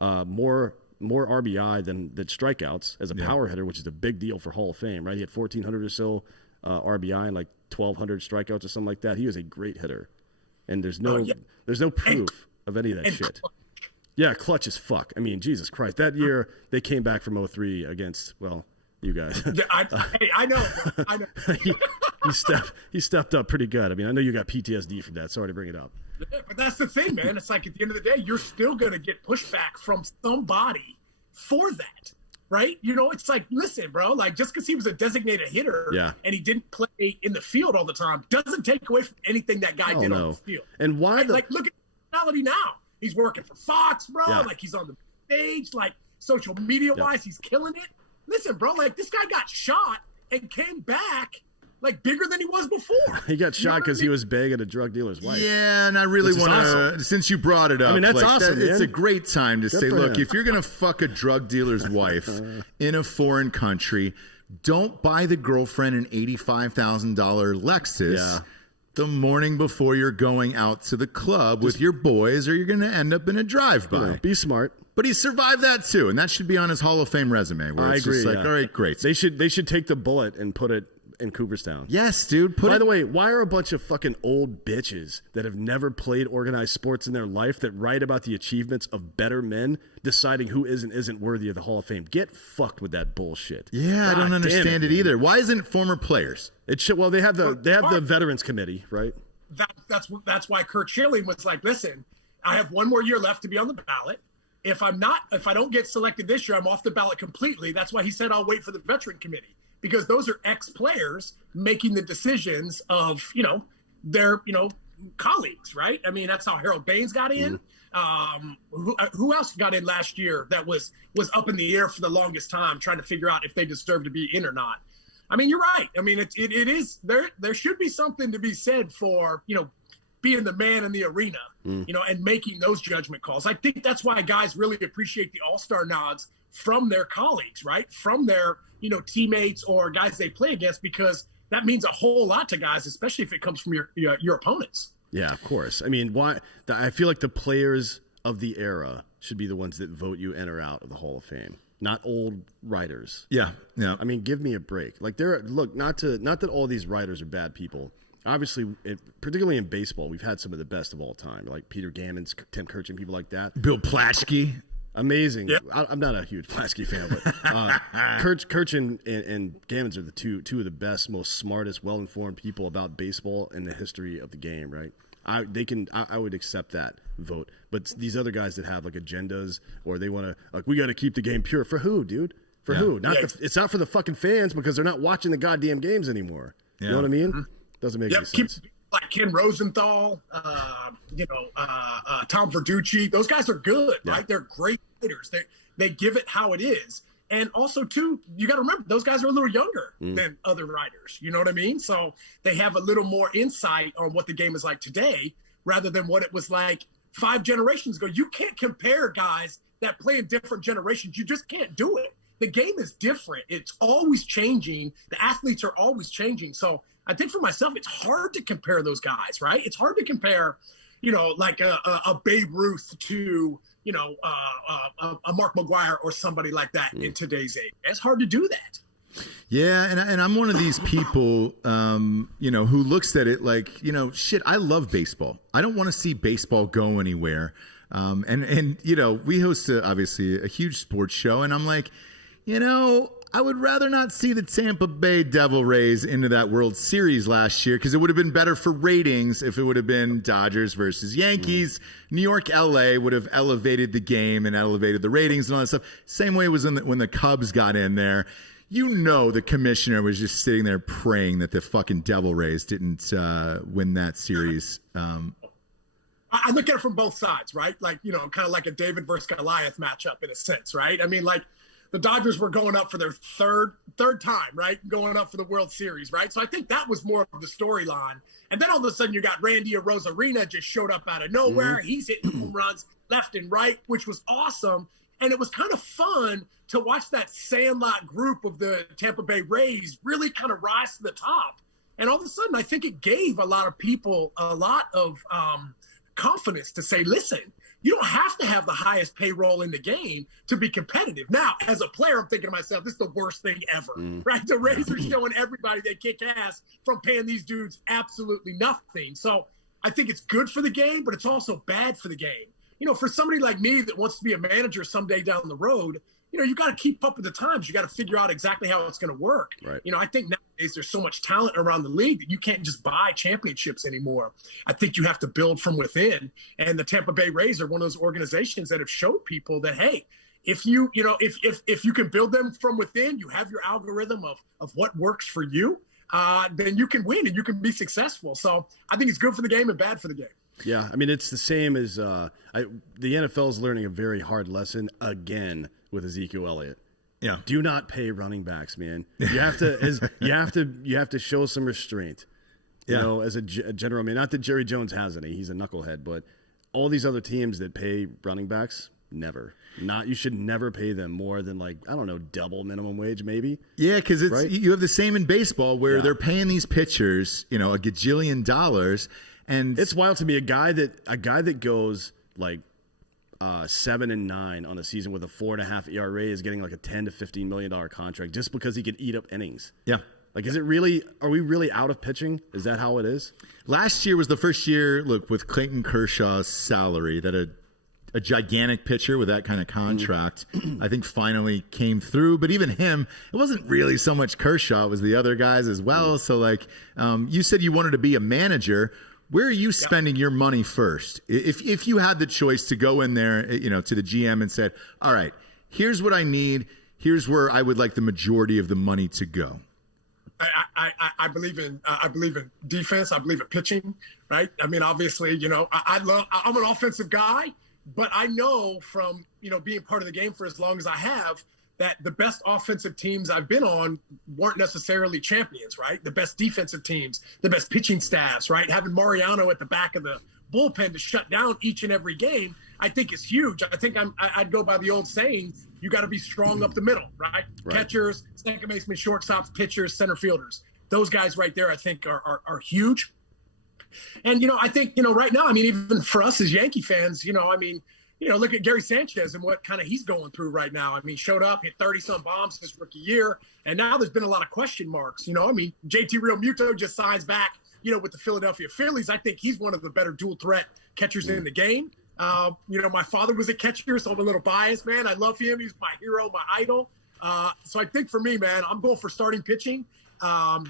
More RBI than strikeouts as a power hitter, which is a big deal for Hall of Fame. Right? He had 1,400 or so RBI and like 1,200 strikeouts or something like that. He was a great hitter. And there's no proof of any of that shit. Yeah, clutch as fuck. I mean, Jesus Christ. That year they came back from 0-3 against, well, you guys. I know, bro. I know. he stepped up pretty good. I mean, I know you got PTSD from that. Sorry to bring it up. Yeah, but that's the thing, man. It's like, at the end of the day, you're still going to get pushback from somebody for that, right? You know, it's like, listen, bro, like, just because he was a designated hitter and he didn't play in the field all the time doesn't take away from anything that guy did on the field. And why? Right? Like, look at the personality now. He's working for Fox, bro. Yeah. Like, he's on the stage. Like, social media-wise, he's killing it. Listen, bro, like, this guy got shot and came back, like, bigger than he was before. He got shot because he was begging a drug dealer's wife. Yeah, and I really want to, since you brought it up, I mean, that's awesome, it's a great time to say, look, if you're going to fuck a drug dealer's wife in a foreign country, don't buy the girlfriend an $85,000 Lexus the morning before you're going out to the club with your boys, or you're going to end up in a drive-by. You know, be smart. But he survived that too, and that should be on his Hall of Fame resume. Where it's just like, all right, great. They should take the bullet and put it in Cooperstown. Yes, dude. By the way, why are a bunch of fucking old bitches that have never played organized sports in their life that write about the achievements of better men deciding who is and isn't worthy of the Hall of Fame? Get fucked with that bullshit. Yeah, I don't understand it either. Why isn't it former players? It should. Well, they have the Veterans Committee, right? That's why Kurt Schilling was like, listen, I have one more year left to be on the ballot. If I don't get selected this year, I'm off the ballot completely. That's why he said I'll wait for the Veteran Committee, because those are ex-players making the decisions of, their, colleagues, right? I mean, that's how Harold Baines got in. Who else got in last year that was up in the air for the longest time trying to figure out if they deserve to be in or not? I mean, you're right. I mean, it is there should be something to be said for, being the man in the arena, and making those judgment calls. I think that's why guys really appreciate the all-star nods from their colleagues, right? From their, teammates or guys they play against, because that means a whole lot to guys, especially if it comes from your opponents. Yeah, of course. I mean, I feel like the players of the era should be the ones that vote you in or out of the Hall of Fame, not old writers. Yeah. I mean, give me a break. Like, not that all these writers are bad people. Obviously, particularly in baseball, we've had some of the best of all time, like Peter Gammons, Tim Kirchin, people like that. Bill Plaschke. Amazing. Yep. I'm not a huge Plaschke fan, but Kirchin and Gammons are the two of the best, most smartest, well-informed people about baseball in the history of the game, right? I would accept that vote. But these other guys that have, like, agendas, or they want to, like, we got to keep the game pure. For who, dude? For who? It's not for the fucking fans, because they're not watching the goddamn games anymore. Yeah. You know what I mean? Mm-hmm. Doesn't make any sense. Like Ken Rosenthal, Tom Verducci. Those guys are good, right? They're great writers. They give it how it is. And also, too, you got to remember, those guys are a little younger than other writers. You know what I mean? So they have a little more insight on what the game is like today, rather than what it was like 5 generations ago. You can't compare guys that play in different generations. You just can't do it. The game is different. It's always changing. The athletes are always changing. So I think for myself, it's hard to compare those guys, right? It's hard to compare, like a Babe Ruth to, a Mark McGwire or somebody like that in today's age. It's hard to do that. Yeah, and I'm one of these people, who looks at it like, shit, I love baseball. I don't want to see baseball go anywhere. We host, obviously, a huge sports show, and I'm like, I would rather not see the Tampa Bay Devil Rays into that World Series last year because it would have been better for ratings if it would have been Dodgers versus Yankees. New York, LA would have elevated the game and elevated the ratings and all that stuff. Same way it was when the Cubs got in there. The commissioner was just sitting there praying that the fucking Devil Rays didn't win that series. I look at it from both sides, right? Like, kind of like a David versus Goliath matchup in a sense, right? I mean, like, the Dodgers were going up for their third time, right? Going up for the World Series, right? So I think that was more of the storyline. And then all of a sudden you got Randy Arozarena just showed up out of nowhere. Mm-hmm. He's hitting home runs left and right, which was awesome. And it was kind of fun to watch that sandlot group of the Tampa Bay Rays really kind of rise to the top. And all of a sudden, I think it gave a lot of people a lot of confidence to say, listen, you don't have to have the highest payroll in the game to be competitive. Now, as a player, I'm thinking to myself, this is the worst thing ever, right? The Rays are showing everybody they kick ass from paying these dudes absolutely nothing. So I think it's good for the game, but it's also bad for the game. For somebody like me that wants to be a manager someday down the road, you got to keep up with the times. You got to figure out exactly how it's going to work. Right. I think nowadays there's so much talent around the league that you can't just buy championships anymore. I think you have to build from within. And the Tampa Bay Rays are one of those organizations that have showed people that, hey, if you can build them from within, you have your algorithm of what works for you, then you can win and you can be successful. So I think it's good for the game and bad for the game. Yeah, I mean, it's the same as the NFL is learning a very hard lesson again with Ezekiel Elliott. Yeah, do not pay running backs, man. You have to show some restraint. As a general, I mean, not that Jerry Jones has any; he's a knucklehead. But all these other teams that pay running backs, never. You should never pay them more than double minimum wage, maybe. Yeah, because it's right? You have the same in baseball where they're paying these pitchers, a gajillion dollars. And it's wild to me, a guy that goes like 7-9 on a season with a 4.5 ERA is getting like a $10 to $15 million contract just because he could eat up innings. Yeah. Like, are we really out of pitching? Is that how it is? Last year was the first year, with Clayton Kershaw's salary that a gigantic pitcher with that kind of contract, I think finally came through. But even him, it wasn't really so much Kershaw, it was the other guys as well. So you said you wanted to be a manager. Where are you spending your money first? If you had the choice to go in there, to the GM and said, all right, here's what I need. Here's where I would like the majority of the money to go. I believe in defense. I believe in pitching, right? I mean, obviously, I'm an offensive guy, but I know from, being part of the game for as long as I have, that the best offensive teams I've been on weren't necessarily champions, right? The best defensive teams, the best pitching staffs, right? Having Mariano at the back of the bullpen to shut down each and every game, I think is huge. I think I'd go by the old saying, you got to be strong up the middle, right? Catchers, second baseman, shortstops, pitchers, center fielders. Those guys right there, I think are huge. And, I think, right now, I mean, even for us as Yankee fans, look at Gary Sanchez and what kind of he's going through right now. I mean, showed up, hit 30-some bombs his rookie year, and now there's been a lot of question marks. JT Realmuto just signs back, with the Philadelphia Phillies. I think he's one of the better dual threat catchers in the game. My father was a catcher, so I'm a little biased, man. I love him. He's my hero, my idol. So I think for me, man, I'm going for starting pitching and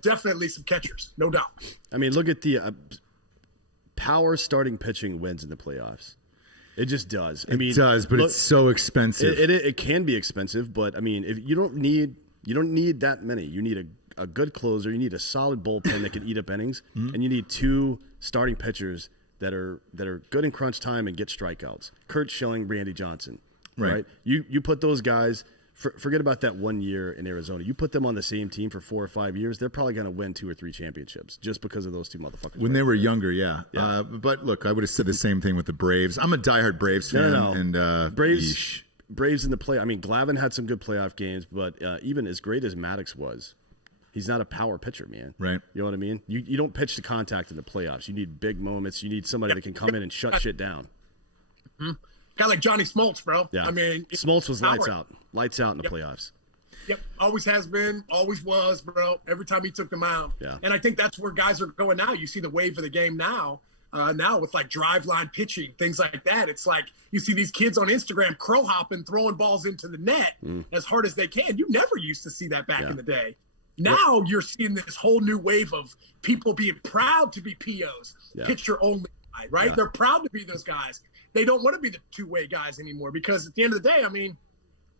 definitely some catchers, no doubt. I mean, look at the power starting pitching wins in the playoffs. It just does. It does, but it's so expensive. It can be expensive, but I mean, if you don't need that many. You need a good closer. You need a solid bullpen that can eat up innings, and you need two starting pitchers that are good in crunch time and get strikeouts. Kurt Schilling, Randy Johnson, right? You put those guys. Forget about that 1 year in Arizona. You put them on the same team for 4 or 5 years, they're probably going to win 2 or 3 championships just because of those two motherfuckers. When they were younger, yeah. But look, I would have said the same thing with the Braves. I'm a diehard Braves fan. No. And Braves in the play. I mean, Glavine had some good playoff games, but even as great as Maddox was, he's not a power pitcher, man. Right. You know what I mean? You don't pitch to contact in the playoffs. You need big moments. You need somebody that can come in and shut shit down. Guy like Johnny Smoltz, bro. Yeah. I mean, Smoltz was lights out in the playoffs. Yep, always has been, always was, bro. Every time he took them out. Yeah. And I think that's where guys are going now. You see the wave of the game now. Now with like drive line pitching, things like that. It's like you see these kids on Instagram crow hopping, throwing balls into the net as hard as they can. You never used to see that back in the day. Now you're seeing this whole new wave of people being proud to be POs, pitcher only, right? Yeah. They're proud to be those guys. They don't want to be the two-way guys anymore because at the end of the day, I mean,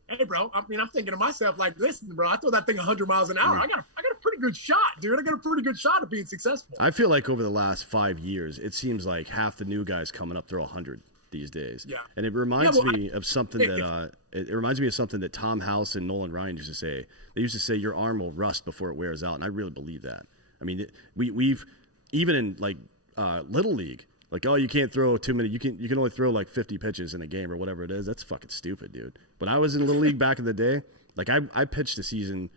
hey, bro, I'm thinking to myself, like, listen, bro, I throw that thing 100 miles an hour. I got a pretty good shot, dude. I got a pretty good shot of being successful. I feel like over the last 5 years, it seems like half the new guys coming up throw 100 these days. Yeah. And it reminds me of something that it reminds me of something that Tom House and Nolan Ryan used to say. They used to say your arm will rust before it wears out, and I really believe that. I mean, we've even in like little league. Like, oh, you can't throw too many. You can only throw like 50 pitches in a game or whatever it is. That's fucking stupid, dude. When I was in Little League back in the day, like I pitched a season,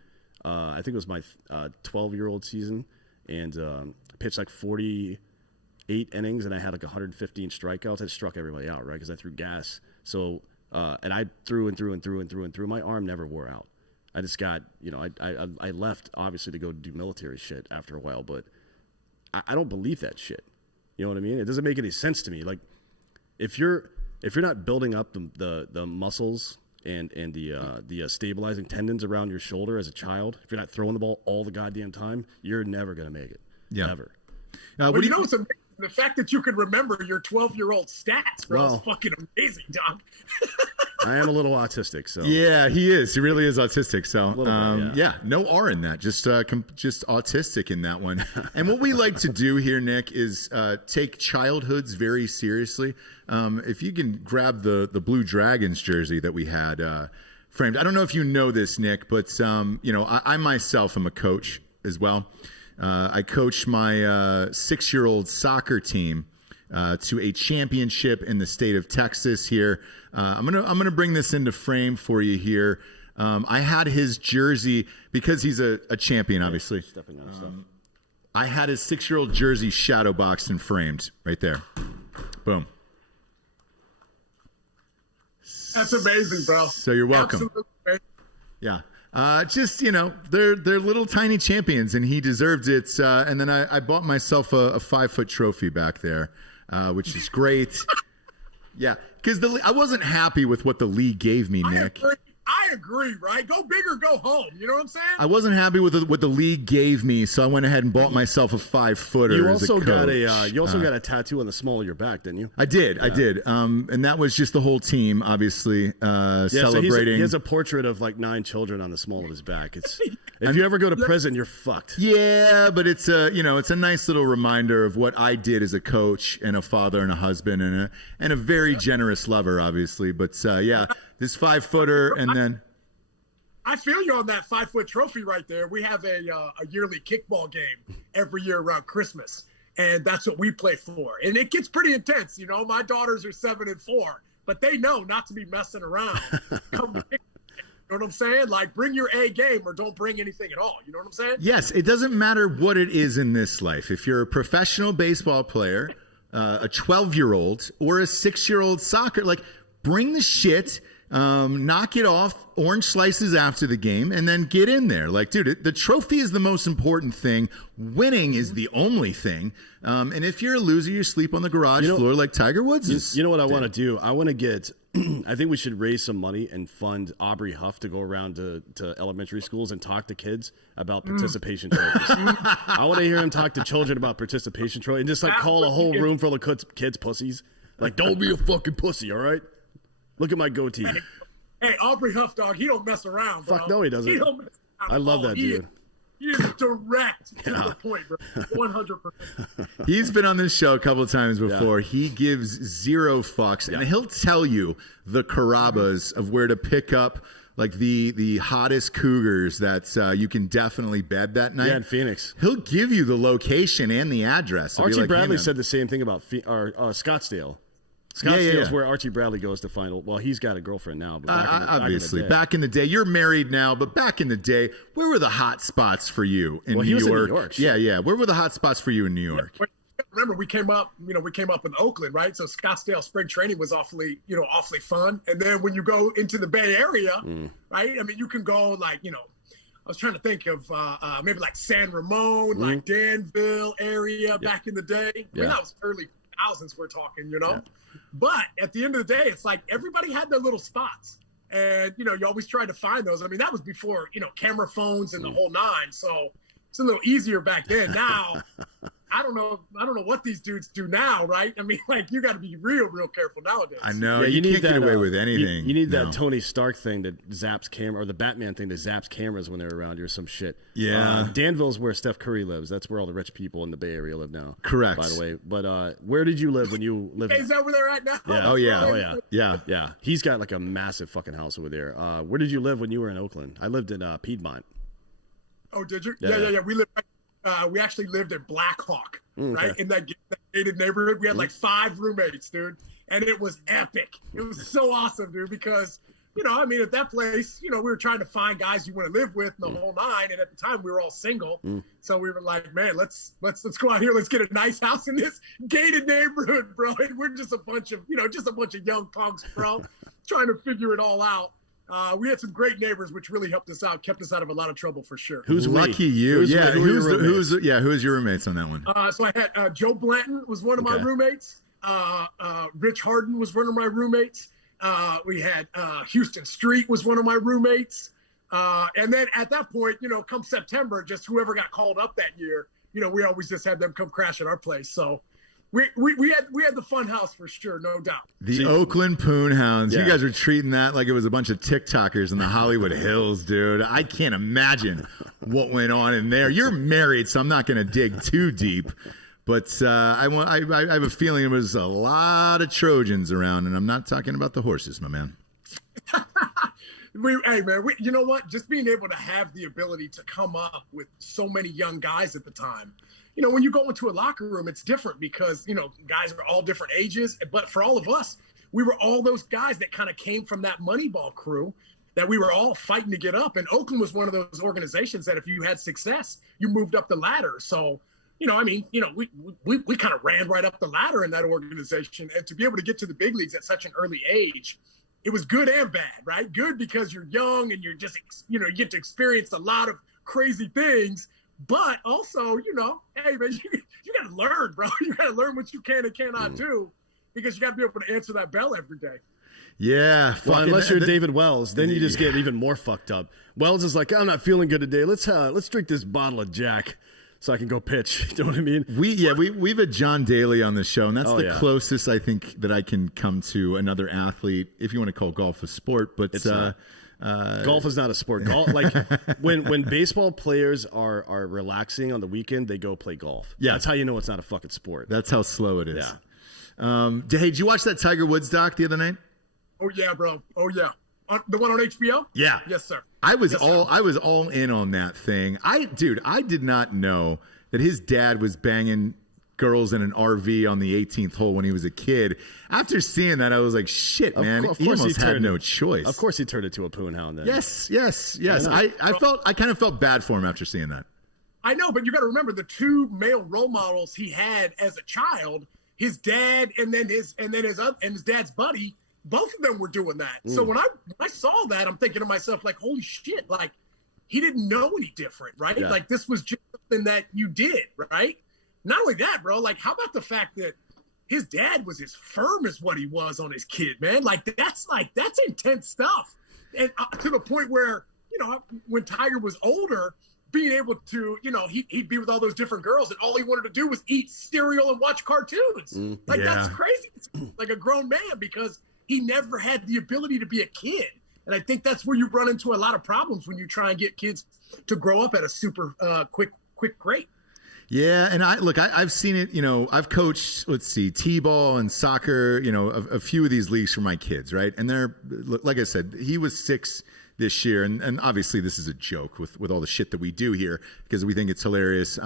I think it was my 12-year-old season, and pitched like 48 innings, and I had like 115 strikeouts. I struck everybody out, right? Because I threw gas. So, and I threw and threw. My arm never wore out. I just got, I left obviously to go do military shit after a while, but I don't believe that shit. You know what I mean? It doesn't make any sense to me. Like, if you're not building up the muscles and the stabilizing tendons around your shoulder as a child, if you're not throwing the ball all the goddamn time, you're never gonna make it. Yeah. Never. Well, you know what's amazing? The fact that you can remember your 12-year-old stats, bro, is fucking amazing, dog. I am a little autistic, so. Yeah, he is. He really is autistic. So, bit, yeah, no R in that. Just autistic in that one. And what we like to do here, Nick, is take childhoods very seriously. If you can grab the Blue Dragons jersey that we had framed. I don't know if you know this, Nick, but I myself am a coach as well. I coached my 6-year-old soccer team to a championship in the state of Texas here. I'm gonna bring this into frame for you here. I had his jersey because he's a champion, obviously. I had his 6-year-old jersey shadow boxed and framed right there. Boom. That's amazing, bro. So you're welcome. Absolutely. Yeah. They're little tiny champions, and he deserved it. And then I bought myself a 5-foot trophy back there, which is great. Yeah, because I wasn't happy with what the league gave me, Nick. I agree, right? Go big or go home. You know what I'm saying? I wasn't happy with what the league gave me, so I went ahead and bought myself a 5-footer. You also got a tattoo on the small of your back, didn't you? I did. And that was just the whole team, obviously, celebrating. So he has a portrait of like 9 children on the small of his back. If you ever go to prison, you're fucked. Yeah, but it's a nice little reminder of what I did as a coach and a father and a husband and a very generous lover, obviously. But this 5-footer, and then I feel you on that 5-foot trophy right there. We have a yearly kickball game every year around Christmas, and that's what we play for. And it gets pretty intense. My daughters are 7 and 4, but they know not to be messing around. Come you know what I'm saying? Like, bring your A game or don't bring anything at all. You know what I'm saying? Yes, it doesn't matter what it is in this life. If you're a professional baseball player, a 12-year-old, or a 6-year-old soccer, like, bring the shit. Knock it off, orange slices after the game, and then get in there. Like, dude, the trophy is the most important thing. Winning is the only thing. And if you're a loser, you sleep on the garage floor like Tiger Woods is. You know what I want to do? I want to get I think we should raise some money and fund Aubrey Huff to go around to elementary schools and talk to kids about participation trophies. I want to hear him talk to children about participation trophies and just like call a whole room full of kids pussies. Like, don't be a fucking pussy, all right? Look at my goatee. Hey, Aubrey Huff, dog, he don't mess around, bro. Fuck no, he doesn't. He don't mess around. I love that dude. He is direct to the point, bro. 100%. He's been on this show a couple of times before. Yeah. He gives 0 fucks, and he'll tell you the Carrabba's of where to pick up like the hottest cougars that you can definitely bed that night. Yeah, in Phoenix. He'll give you the location and the address. Archie Bradley said the same thing about Scottsdale. Scottsdale is where Archie Bradley goes to find. Well, he's got a girlfriend now. But obviously, back in the day, you're married now, but back in the day, where were the hot spots for you in New York? In New York. Yeah. Where were the hot spots for you in New York? remember we came up in Oakland, right? So Scottsdale spring training was awfully fun. And then when you go into the Bay Area, right? I mean, you can go like, I was trying to think of maybe like San Ramon, like Danville area back in the day. I mean, that was early 2000s we're talking, Yeah. But at the end of the day, it's like everybody had their little spots. And, you always tried to find those. I mean, that was before, camera phones and the whole nine. So it's a little easier back then. Now, I don't know what these dudes do now, right? I mean, like, you got to be real careful nowadays. I know. You can't get away with anything. You need that Tony Stark thing that zaps camera, or the Batman thing that zaps cameras when they're around you or some shit. Yeah. Danville's where Steph Curry lives. That's where all the rich people in the Bay Area live now. Correct. By the way. But where did you live when you lived? He's over there right now. Yeah. Oh, yeah. Oh, yeah. Yeah. Yeah. He's got like a massive fucking house over there. Where did you live when you were in Oakland? I lived in Piedmont. Oh, did you? Yeah. We actually lived in Black Hawk, right? In that gated neighborhood. We had like 5 roommates, dude. And it was epic. It was so awesome, dude, because, I mean, at that place, we were trying to find guys you want to live with and the whole nine. And at the time we were all single. So we were like, man, let's go out here. Let's get a nice house in this gated neighborhood, bro. And we're just a bunch of young punks, bro, trying to figure it all out. We had some great neighbors, which really helped us out, kept us out of a lot of trouble for sure. Who's lucky you? Who's your roommates on that one? So I had Joe Blanton was one of my roommates. Rich Harden was one of my roommates. We had Houston Street was one of my roommates. And then at that point, come September, just whoever got called up that year, we always just had them come crash at our place. So we had the fun house for sure, no doubt. The Oakland Poon Hounds. Yeah. You guys were treating that like it was a bunch of TikTokers in the Hollywood Hills, dude. I can't imagine what went on in there. You're married, so I'm not going to dig too deep. But I have a feeling there was a lot of Trojans around, and I'm not talking about the horses, my man. Hey, man, you know what? Just being able to have the ability to come up with so many young guys at the time. When you go into a locker room, it's different because, guys are all different ages. But for all of us, we were all those guys that kind of came from that Moneyball crew that we were all fighting to get up. And Oakland was one of those organizations that if you had success, you moved up the ladder. So, we kind of ran right up the ladder in that organization. And to be able to get to the big leagues at such an early age, it was good and bad, right? Good because you're young and you're just, you get to experience a lot of crazy things. But also, hey, man, you got to learn, bro. You got to learn what you can and cannot do because you got to be able to answer that bell every day. Yeah. Well, unless you're David Wells, then you just get even more fucked up. Wells is like, I'm not feeling good today. Let's drink this bottle of Jack so I can go pitch. You know what I mean? We've had John Daly on the show, and that's closest I think that I can come to another athlete, if you want to call golf a sport. But it's golf is not a sport. Golf, like when baseball players are relaxing on the weekend, they go play golf. Yeah, that's how you know it's not a fucking sport. That's how slow it is. Yeah. Hey, did you watch that Tiger Woods doc the other night? Oh yeah, bro. Oh yeah. The one on HBO? Yeah. Yes, sir. I was all in on that thing. I did not know that his dad was banging girls in an RV on the 18th hole when he was a kid. After seeing that, I was like, shit, man. He almost had no choice. Of course he turned into a poon hound then. Yes. I kind of felt bad for him after seeing that. I know, but you got to remember the 2 male role models he had as a child, his dad and then his dad's buddy. Both of them were doing that. So when I saw that, I'm thinking to myself, like, holy shit, like, he didn't know any different, right? Yeah. Like, this was just something that you did, right? Not only that, bro, like, how about the fact that his dad was as firm as what he was on his kid, man? Like, that's intense stuff. And to the point where, when Tiger was older, being able to, he'd be with all those different girls and all he wanted to do was eat cereal and watch cartoons. That's crazy. Like a grown man because he never had the ability to be a kid. And I think that's where you run into a lot of problems when you try and get kids to grow up at a super quick rate. Yeah, and I've seen it, I've coached, T-ball and soccer, a few of these leagues for my kids, right? And they're, like I said, he was 6 this year, and obviously this is a joke with all the shit that we do here because we think it's hilarious.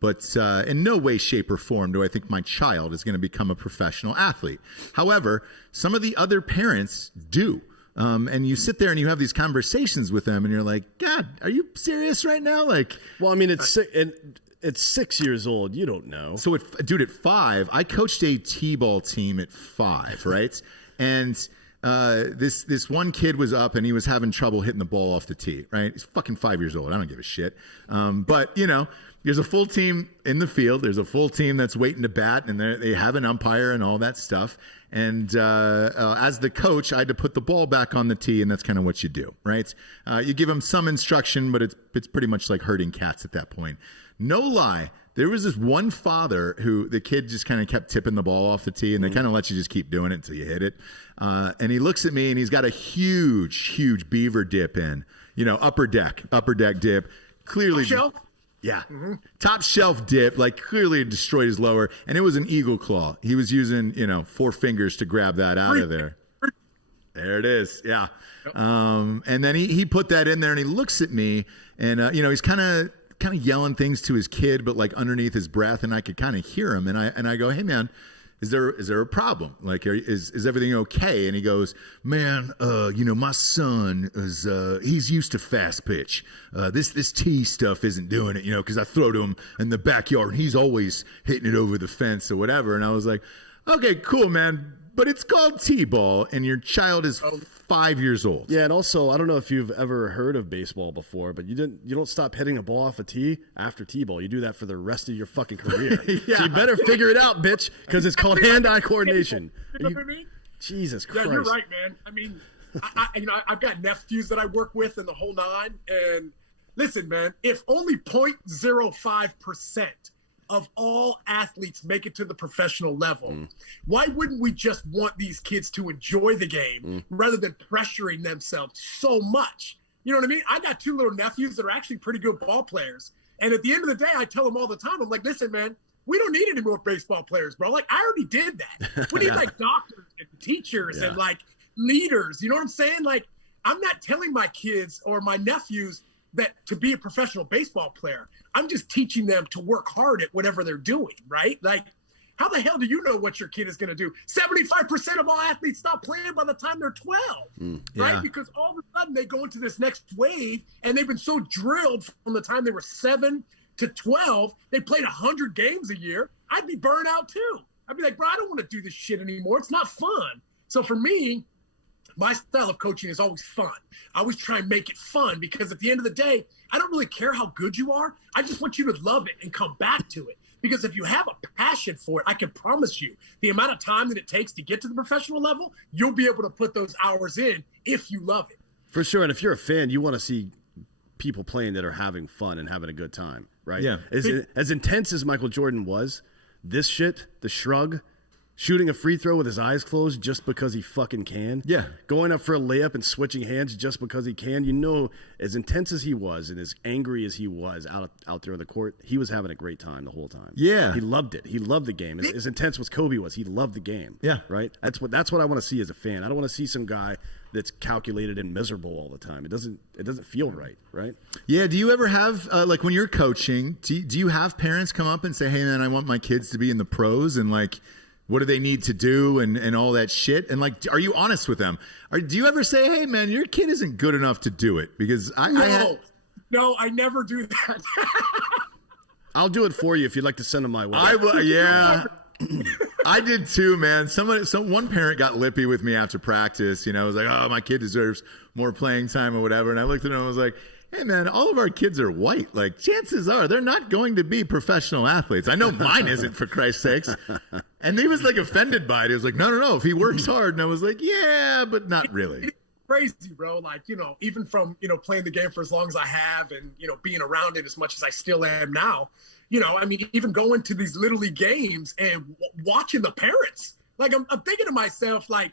But in no way, shape, or form do I think my child is going to become a professional athlete. However, some of the other parents do. And you sit there and you have these conversations with them and you're like, God, are you serious right now? Like, well, I mean, it's sick. And It's 6 years old. You don't know. So, dude, at 5, I coached a T-ball team at 5, right? And this one kid was up and he was having trouble hitting the ball off the tee, right? He's fucking 5 years old. I don't give a shit. But, there's a full team in the field. There's a full team that's waiting to bat, and they have an umpire and all that stuff. And as the coach, I had to put the ball back on the tee, and that's kind of what you do, right? You give them some instruction, but it's pretty much like herding cats at that point. No lie, there was this one father who the kid just kind of kept tipping the ball off the tee, and they kind of let you just keep doing it until you hit it. And he looks at me, and he's got a huge beaver dip in, upper deck dip. Clearly. Yeah. Mm-hmm. Top shelf dip, like clearly destroyed his lower, and it was an eagle claw. He was using, 4 fingers to grab that out of there. There it is. Yeah. And then he put that in there, and he looks at me, and he's kind of yelling things to his kid, but like underneath his breath, and I could kind of hear him, and I go, "Hey man, is there a problem? Like, is everything okay?" And he goes, "Man, my son is he's used to fast pitch. This tee stuff isn't doing it, because I throw to him in the backyard, and he's always hitting it over the fence or whatever." And I was like, "Okay, cool, man, but it's called T-ball, and your child is 5 years old." Yeah, and also I don't know if you've ever heard of baseball before, but you don't stop hitting a ball off a tee after T-ball. You do that for the rest of your fucking career. Yeah. So you better figure it out, bitch, because it's called hand-eye coordination. You know what I mean? Jesus Christ. Yeah, you're right, man. I mean, I've got nephews that I work with in the whole nine, and listen, man, if only 0.05% of all athletes make it to the professional level, why wouldn't we just want these kids to enjoy the game rather than pressuring themselves so much? You know what I mean? I got 2 little nephews that are actually pretty good ball players. And at the end of the day, I tell them all the time, I'm like, listen, man, we don't need any more baseball players, bro. Like, I already did that. We need like doctors and teachers and like leaders. You know what I'm saying? Like, I'm not telling my kids or my nephews that to be a professional baseball player. I'm just teaching them to work hard at whatever they're doing, right? Like, how the hell do you know what your kid is going to do? 75% of all athletes stop playing by the time they're 12, right? Because all of a sudden they go into this next wave, and they've been so drilled from the time they were 7 to 12. They played 100 games a year. I'd be burned out too. I'd be like, bro, I don't want to do this shit anymore. It's not fun. So for me, my style of coaching is always fun. I always try and make it fun, because at the end of the day, I don't really care how good you are. I just want you to love it and come back to it. Because if you have a passion for it, I can promise you the amount of time that it takes to get to the professional level, you'll be able to put those hours in if you love it. For sure. And if you're a fan, you want to see people playing that are having fun and having a good time, right? Yeah. As intense as Michael Jordan was, this shit, the shrug, shooting a free throw with his eyes closed just because he fucking can. Yeah. Going up for a layup and switching hands just because he can. As intense as he was and as angry as he was out there on the court, he was having a great time the whole time. Yeah. He loved it. He loved the game. As intense as Kobe was, he loved the game. Yeah. Right? That's what I want to see as a fan. I don't want to see some guy that's calculated and miserable all the time. It doesn't feel right, right? Yeah. Do you ever have, like when you're coaching, do you have parents come up and say, "Hey man, I want my kids to be in the pros," and like, what do they need to do and all that shit? And like, are you honest with them? Do you ever say, "Hey man, your kid isn't good enough to do it"? Because No, I never do that. I'll do it for you if you'd like to send them my way. I will, yeah. I did too, man. One parent got lippy with me after practice. It was like, "Oh, my kid deserves more playing time or whatever." And I looked at him and was like, "Hey man, all of our kids are white. Like, chances are they're not going to be professional athletes. I know mine isn't, for Christ's sakes." And he was like offended by it. He was like, no, if he works hard. And I was like, yeah, but not really. It's crazy, bro. Like, even from, playing the game for as long as I have and, being around it as much as I still am now, even going to these Little League games and watching the parents. Like, I'm thinking to myself, like,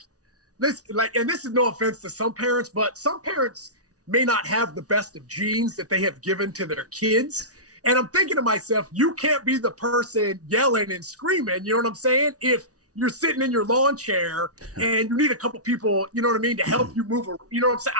this is no offense to some parents, but some parents may not have the best of genes that they have given to their kids. And I'm thinking to myself, you can't be the person yelling and screaming, you know what I'm saying? If you're sitting in your lawn chair and you need a couple people, you know what I mean, to help you move, you know what I'm saying?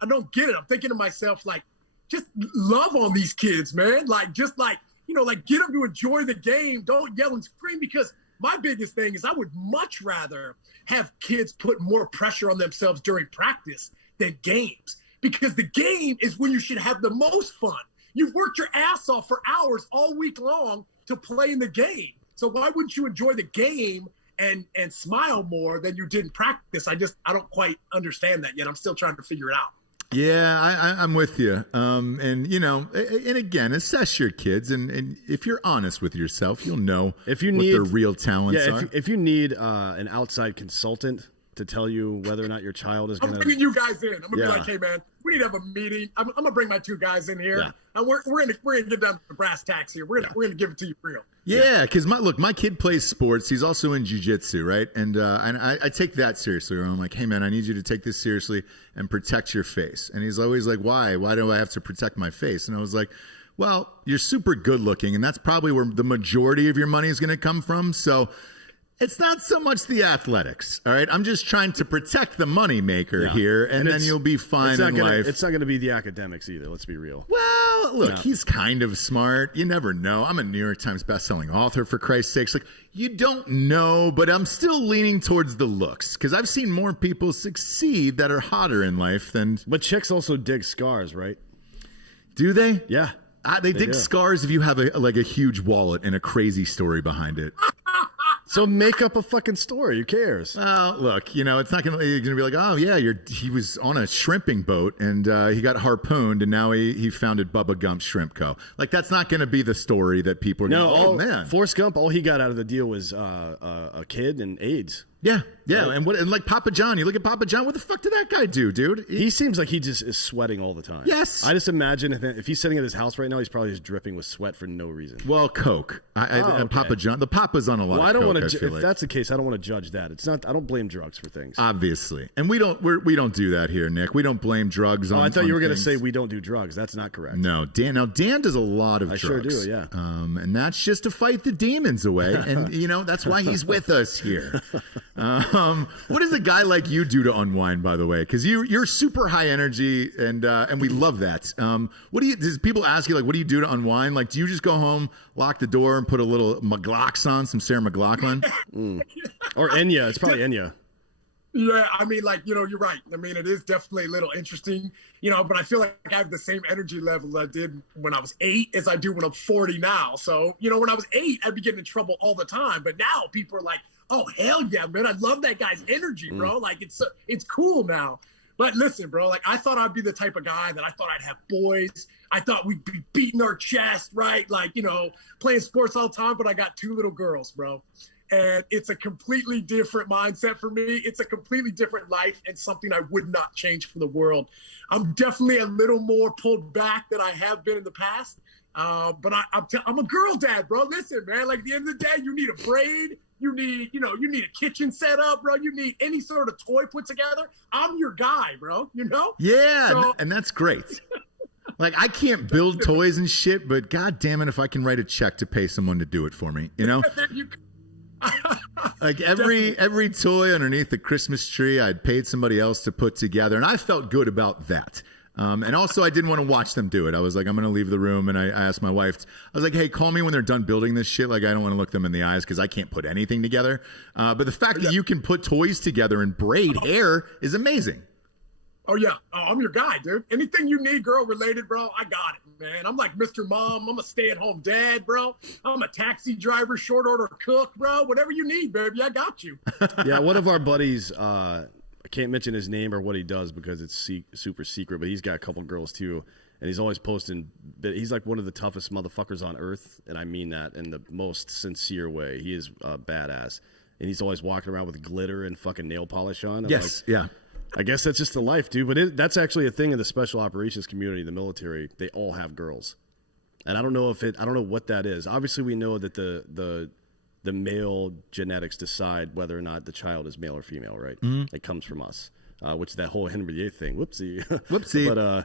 I don't get it. I'm thinking to myself, like, just love on these kids, man. Like, just like, like get them to enjoy the game. Don't yell and scream, because my biggest thing is I would much rather have kids put more pressure on themselves during practice than games, because the game is when you should have the most fun. You've worked your ass off for hours all week long to play in the game. So why wouldn't you enjoy the game and smile more than you did in practice? I don't quite understand that yet. I'm still trying to figure it out. Yeah, I'm with you. And you know, and again, assess your kids, and if you're honest with yourself, you'll know what their real talents are. If you need an outside consultant to tell you whether or not your child is going to... I'm bringing you guys in. I'm going to be like, hey, man, we need to have a meeting. I'm going to bring my 2 guys in here. And we're going to get down to the brass tacks here. We're going to give it to you real. Yeah, because my kid plays sports. He's also in jiu-jitsu, right? And I take that seriously. I'm like, hey, man, I need you to take this seriously and protect your face. And he's always like, why? Why do I have to protect my face? And I was like, well, you're super good looking, and that's probably where the majority of your money is going to come from. So it's not so much the athletics, all right? I'm just trying to protect the moneymaker here, and then you'll be fine in life. It's not going to be the academics either, let's be real. Well, look, he's kind of smart. You never know. I'm a New York Times bestselling author, for Christ's sakes. Like, you don't know, but I'm still leaning towards the looks, because I've seen more people succeed that are hotter in life than... But chicks also dig scars, right? Do they? Yeah. They dig scars if you have a huge wallet and a crazy story behind it. So make up a fucking story. Who cares? Well, look, you know, it's not going to be like, oh, yeah, he was on a shrimping boat and he got harpooned and now he founded Bubba Gump's Shrimp Co. Like, that's not going to be the story that people are going to oh, man. Forrest Gump, all he got out of the deal was a kid and AIDS. Yeah, yeah, right. And like Papa John, you look at Papa John, what the fuck did that guy do, dude? He seems like he just is sweating all the time. Yes. I just imagine if he's sitting at his house right now, he's probably just dripping with sweat for no reason. Well, Coke. And Papa John, the Papa's on a lot of I don't Coke, want to. If like. that's the case, I don't want to judge that. It's not. I don't blame drugs for things. Obviously, and we don't do that here, Nick. We don't blame drugs on. I thought you were going to say we don't do drugs. That's not correct. No, Dan. Now Dan does a lot of drugs. I sure do. Yeah. And that's just to fight the demons away, and you know that's why he's with us here. What does a guy like you do to unwind, by the way? Because you're super high energy, and we love that. Does people ask you, like, what do you do to unwind? Like, do you just go home, lock the door, and put a little McGlocks on, some Sarah McLachlan? Or Enya. It's probably Enya. Yeah, I mean, like, you know, you're right. I mean, it is definitely a little interesting, you know, but I feel like I have the same energy level I did when I was 8 as I do when I'm 40 now. So, you know, when I was 8, I'd be getting in trouble all the time. But now people are like, oh, hell yeah, man. I love that guy's energy, bro. Like, it's cool now. But listen, bro, like, I thought I'd be the type of guy that I thought I'd have boys. I thought we'd be beating our chest, right? Like, you know, playing sports all the time. But I got 2 little girls, bro. And it's a completely different mindset for me. It's a completely different life and something I would not change for the world. I'm definitely a little more pulled back than I have been in the past. But I'm a girl dad, bro. Listen, man, like, at the end of the day, you need a braid. You need a kitchen set up, bro. You need any sort of toy put together. I'm your guy, bro, you know? Yeah, so, and that's great. Like, I can't build toys and shit, but God damn it if I can write a check to pay someone to do it for me, you know? Like, every toy underneath the Christmas tree I'd paid somebody else to put together, and I felt good about that. And also, I didn't want to watch them do it. I was like, I'm going to leave the room, and I asked my wife, I was like, hey, call me when they're done building this shit. Like, I don't want to look them in the eyes because I can't put anything together. But the fact that you can put toys together and braid hair is amazing. Oh, yeah. Oh, I'm your guy, dude. Anything you need girl-related, bro, I got it, man. I'm like Mr. Mom. I'm a stay-at-home dad, bro. I'm a taxi driver, short-order cook, bro. Whatever you need, baby, I got you. Yeah, one of our buddies, I can't mention his name or what he does because it's super secret, but he's got a couple girls, too. And he's always posting. He's like one of the toughest motherfuckers on earth, and I mean that in the most sincere way. He is badass. And he's always walking around with glitter and fucking nail polish on. I'm yes, yeah. I guess that's just the life, dude. But that's actually a thing in the special operations community, the military. They all have girls, and I don't know what that is. Obviously, we know that the male genetics decide whether or not the child is male or female, right? Mm-hmm. It comes from us, which is that whole Henry VIII thing. Whoopsie, whoopsie. But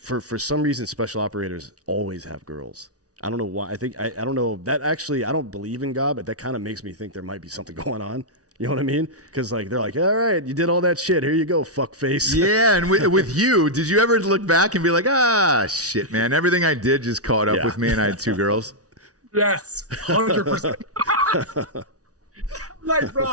for some reason, special operators always have girls. I don't know why. I don't know that actually. I don't believe in God, but that kind of makes me think there might be something going on. You know what I mean? Because like they're like, all right, you did all that shit. Here you go, fuckface. Yeah, and with you, did you ever look back and be like, shit, man, everything I did just caught up with me, and I had 2 girls? Yes, 100%. Like, bro,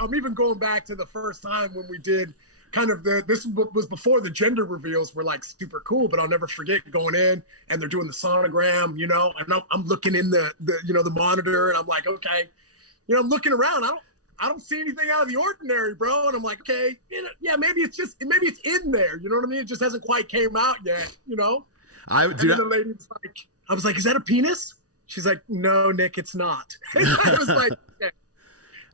I'm even going back to the first time when we did kind of this was before the gender reveals were like super cool, but I'll never forget going in and they're doing the sonogram, you know, and I'm looking in the you know, the monitor, and I'm like, okay, you know, I'm looking around. I don't see anything out of the ordinary, bro. And I'm like, okay, you know, yeah, maybe it's in there. You know what I mean? It just hasn't quite came out yet, you know? And then the lady was like, I was like, is that a penis? She's like, no, Nick, it's not. And I was like, okay.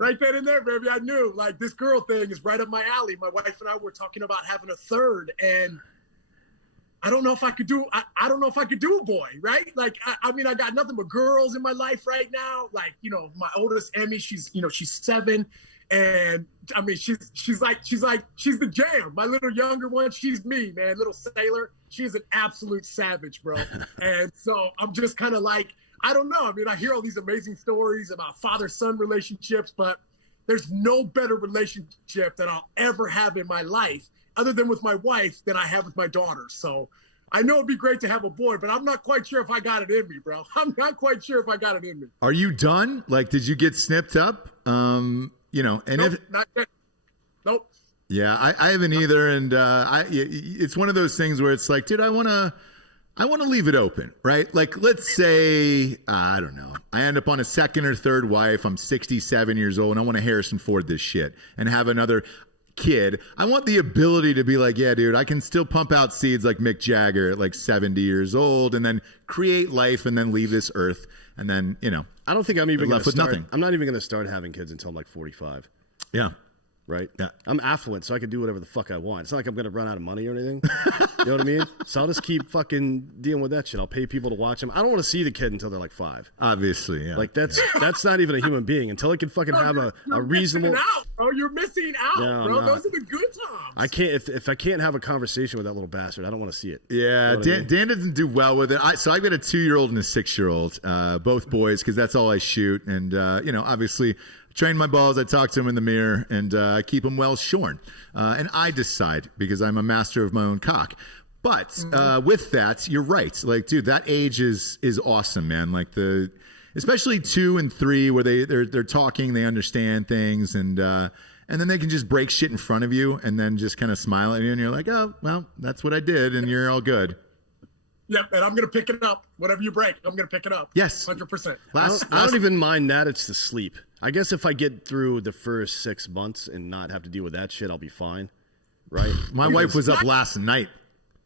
Right then and there, baby, I knew, like, this girl thing is right up my alley. My wife and I were talking about having a third, and I don't know if I could do a boy, right? Like, I mean, I got nothing but girls in my life right now. Like, you know, my oldest Emmy, she's 7, and I mean, she's the jam. My little younger one, she's me, man, little Sailor. She's an absolute savage, bro. And so I'm just kind of like, I don't know. I mean, I hear all these amazing stories about father-son relationships, but there's no better relationship that I'll ever have in my life other than with my wife than I have with my daughter. So I know it'd be great to have a boy, but I'm not quite sure if I got it in me, bro. I'm not quite sure if I got it in me. Are you done? Like, did you get snipped up? You know, and nope, not yet. Nope. Yeah, I haven't either. And it's one of those things where it's like, dude, I want to leave it open, right? Like, let's say, I don't know, I end up on a second or third wife. I'm 67 years old and I want to Harrison Ford this shit and have another kid. I want the ability to be like, yeah, dude, I can still pump out seeds like Mick Jagger at like 70 years old and then create life and then leave this earth. And then, you know, I don't think I'm even left with nothing. I'm not even going to start having kids until I'm like 45. Yeah. Right? Yeah. I'm affluent, so I can do whatever the fuck I want. It's not like I'm going to run out of money or anything. You know what I mean? So I'll just keep fucking dealing with that shit. I'll pay people to watch them. I don't want to see the kid until they're like 5. Obviously, yeah. Like, that's not even a human being. Until it can fucking have a reasonable... Out, bro. You're missing out, no, bro. Those are the good times. I can't... If I can't have a conversation with that little bastard, I don't want to see it. Yeah, you know Dan doesn't do well with it. So I've got a 2-year-old and a 6-year-old, both boys, because that's all I shoot. And, you know, obviously... train my balls. I talk to them in the mirror, and I keep them well shorn. And I decide because I'm a master of my own cock. But with that, you're right. Like, dude, that age is awesome, man. Like especially 2 and 3, where they're talking, they understand things, and then they can just break shit in front of you, and then just kind of smile at you, and you're like, oh, well, that's what I did, and you're all good. Yep, and I'm going to pick it up. Whatever you break, I'm going to pick it up. Yes. 100%. I don't even mind that. It's the sleep. I guess if I get through the first 6 months and not have to deal with that shit, I'll be fine. Right? My wife was up last night.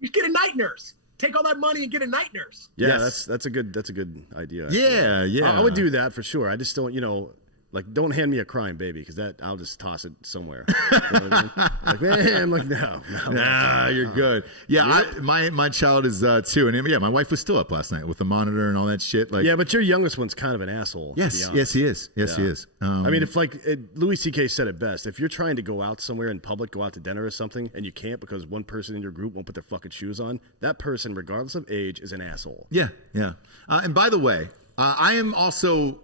You get a night nurse. Take all that money and get a night nurse. Yeah, Yes. that's a good idea. Yeah. I would do that for sure. I just don't, like, don't hand me a crying baby, because I'll just toss it somewhere. You know what I mean? Like, man, I'm like, no. Nah, you're good. Yeah, my child is 2, and yeah, my wife was still up last night with the monitor and all that shit. Like, yeah, but your youngest one's kind of an asshole. yes, to be honest. he is. Yes, he is. I mean, if Louis C.K. said it best, if you're trying to go out somewhere in public, go out to dinner or something, and you can't because one person in your group won't put their fucking shoes on, that person, regardless of age, is an asshole. Yeah. And by the way, I am also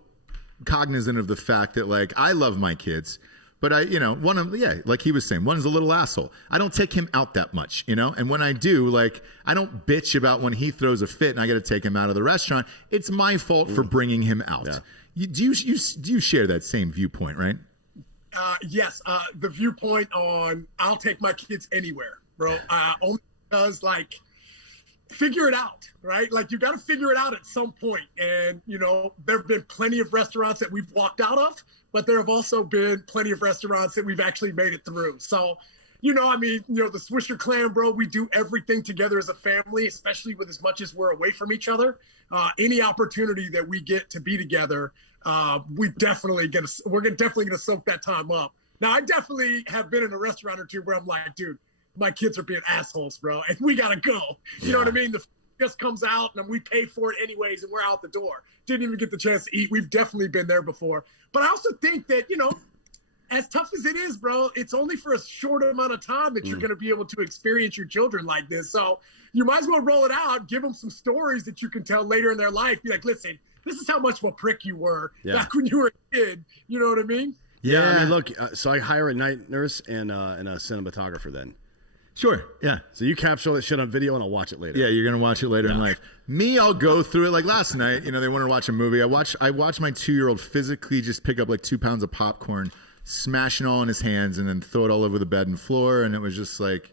cognizant of the fact that, like, I love my kids, but like he was saying, one's a little asshole. I don't take him out that much, and when I do, like, I don't bitch about when he throws a fit and I got to take him out of the restaurant. It's my fault for bringing him out. Yeah. Do you share that same viewpoint, right? Yes. The viewpoint on I'll take my kids anywhere, bro. Only because, like, figure it out, right? Like, you got to figure it out at some point. And, there have been plenty of restaurants that we've walked out of, but there have also been plenty of restaurants that we've actually made it through. So, the Swisher clan, bro, we do everything together as a family, especially with as much as we're away from each other. Any opportunity that we get to be together, we're definitely going to soak that time up. Now, I definitely have been in a restaurant or two where I'm like, dude, my kids are being assholes, bro, and we gotta go. You know what I mean? The just comes out and we pay for it anyways, and we're out the door. Didn't even get the chance to eat. We've definitely been there before. But I also think that, as tough as it is, bro, it's only for a short amount of time that you're going to be able to experience your children like this. So you might as well roll it out, give them some stories that you can tell later in their life. Be like, listen, this is how much of a prick you were back when you were a kid. You know what I mean? Yeah. I mean, look, so I hire a night nurse and a cinematographer then. Sure, yeah. So you capture all that shit on video, and I'll watch it later. Yeah, you're gonna watch it later in life. Me, I'll go through it. Like last night, they wanted to watch a movie. I watched my 2-year-old physically just pick up like 2 pounds of popcorn, smashing all in his hands and then throw it all over the bed and floor. And it was just like,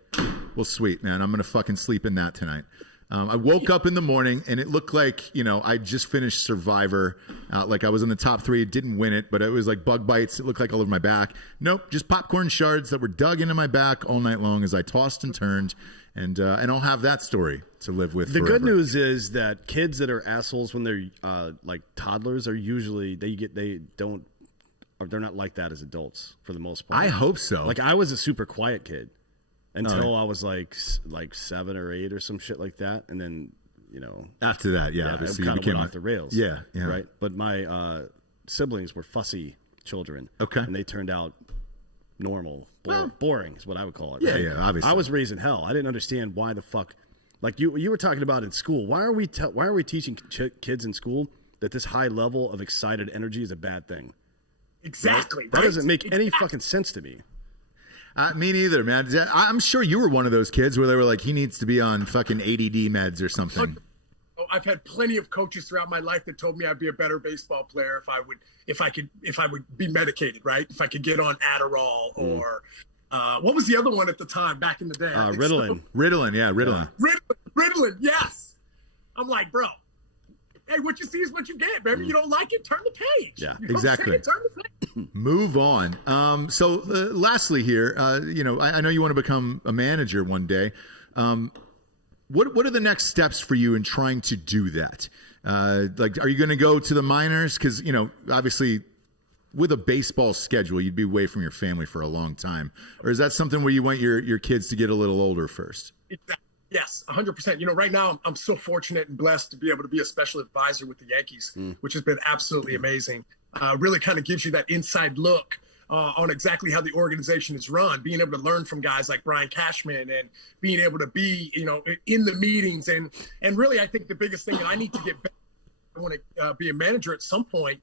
well, sweet, man. I'm going to fucking sleep in that tonight. I woke up in the morning and it looked like, I just finished Survivor. Like I was in the top 3. It didn't win it, but it was like bug bites. It looked like all over my back. Nope, just popcorn shards that were dug into my back all night long as I tossed and turned. And I'll have that story to live with. The forever. good news is that kids that are assholes when they're like toddlers are usually they're not like that as adults for the most part. I hope so. Like I was a super quiet kid until I was like 7 or 8 or some shit like that, and then after that, obviously it you kind of became went off the rails. Yeah, right. But my siblings were fussy children. Okay, and they turned out normal. Boring is what I would call it. Yeah, right? yeah. Obviously, I was raised in hell. I didn't understand why the fuck, like you were talking about in school. Why are we teaching kids in school that this high level of excited energy is a bad thing? Exactly. Right? That doesn't make any fucking sense to me. Me neither, man. I'm sure you were one of those kids where they were like, he needs to be on fucking ADD meds or something. I've had plenty of coaches throughout my life that told me I'd be a better baseball player if I would be medicated, right? If I could get on Adderall or what was the other one at the time back in the day? Ritalin. Ritalin, yeah, Ritalin. Ritalin, yes. I'm like, bro, hey, what you see is what you get, baby. You don't like it, turn the page. Yeah, you don't exactly. Say it, turn the page. Move on. So lastly here, I know you want to become a manager one day. What are the next steps for you in trying to do that? Like, are you going to go to the minors? Because, obviously with a baseball schedule, you'd be away from your family for a long time. Or is that something where you want your kids to get a little older first? Yes, 100%. Right now I'm so fortunate and blessed to be able to be a special advisor with the Yankees, which has been absolutely amazing. Really kind of gives you that inside look on exactly how the organization is run, being able to learn from guys like Brian Cashman and being able to be, in the meetings. And really, I think the biggest thing that I need to get better, I want to be a manager at some point,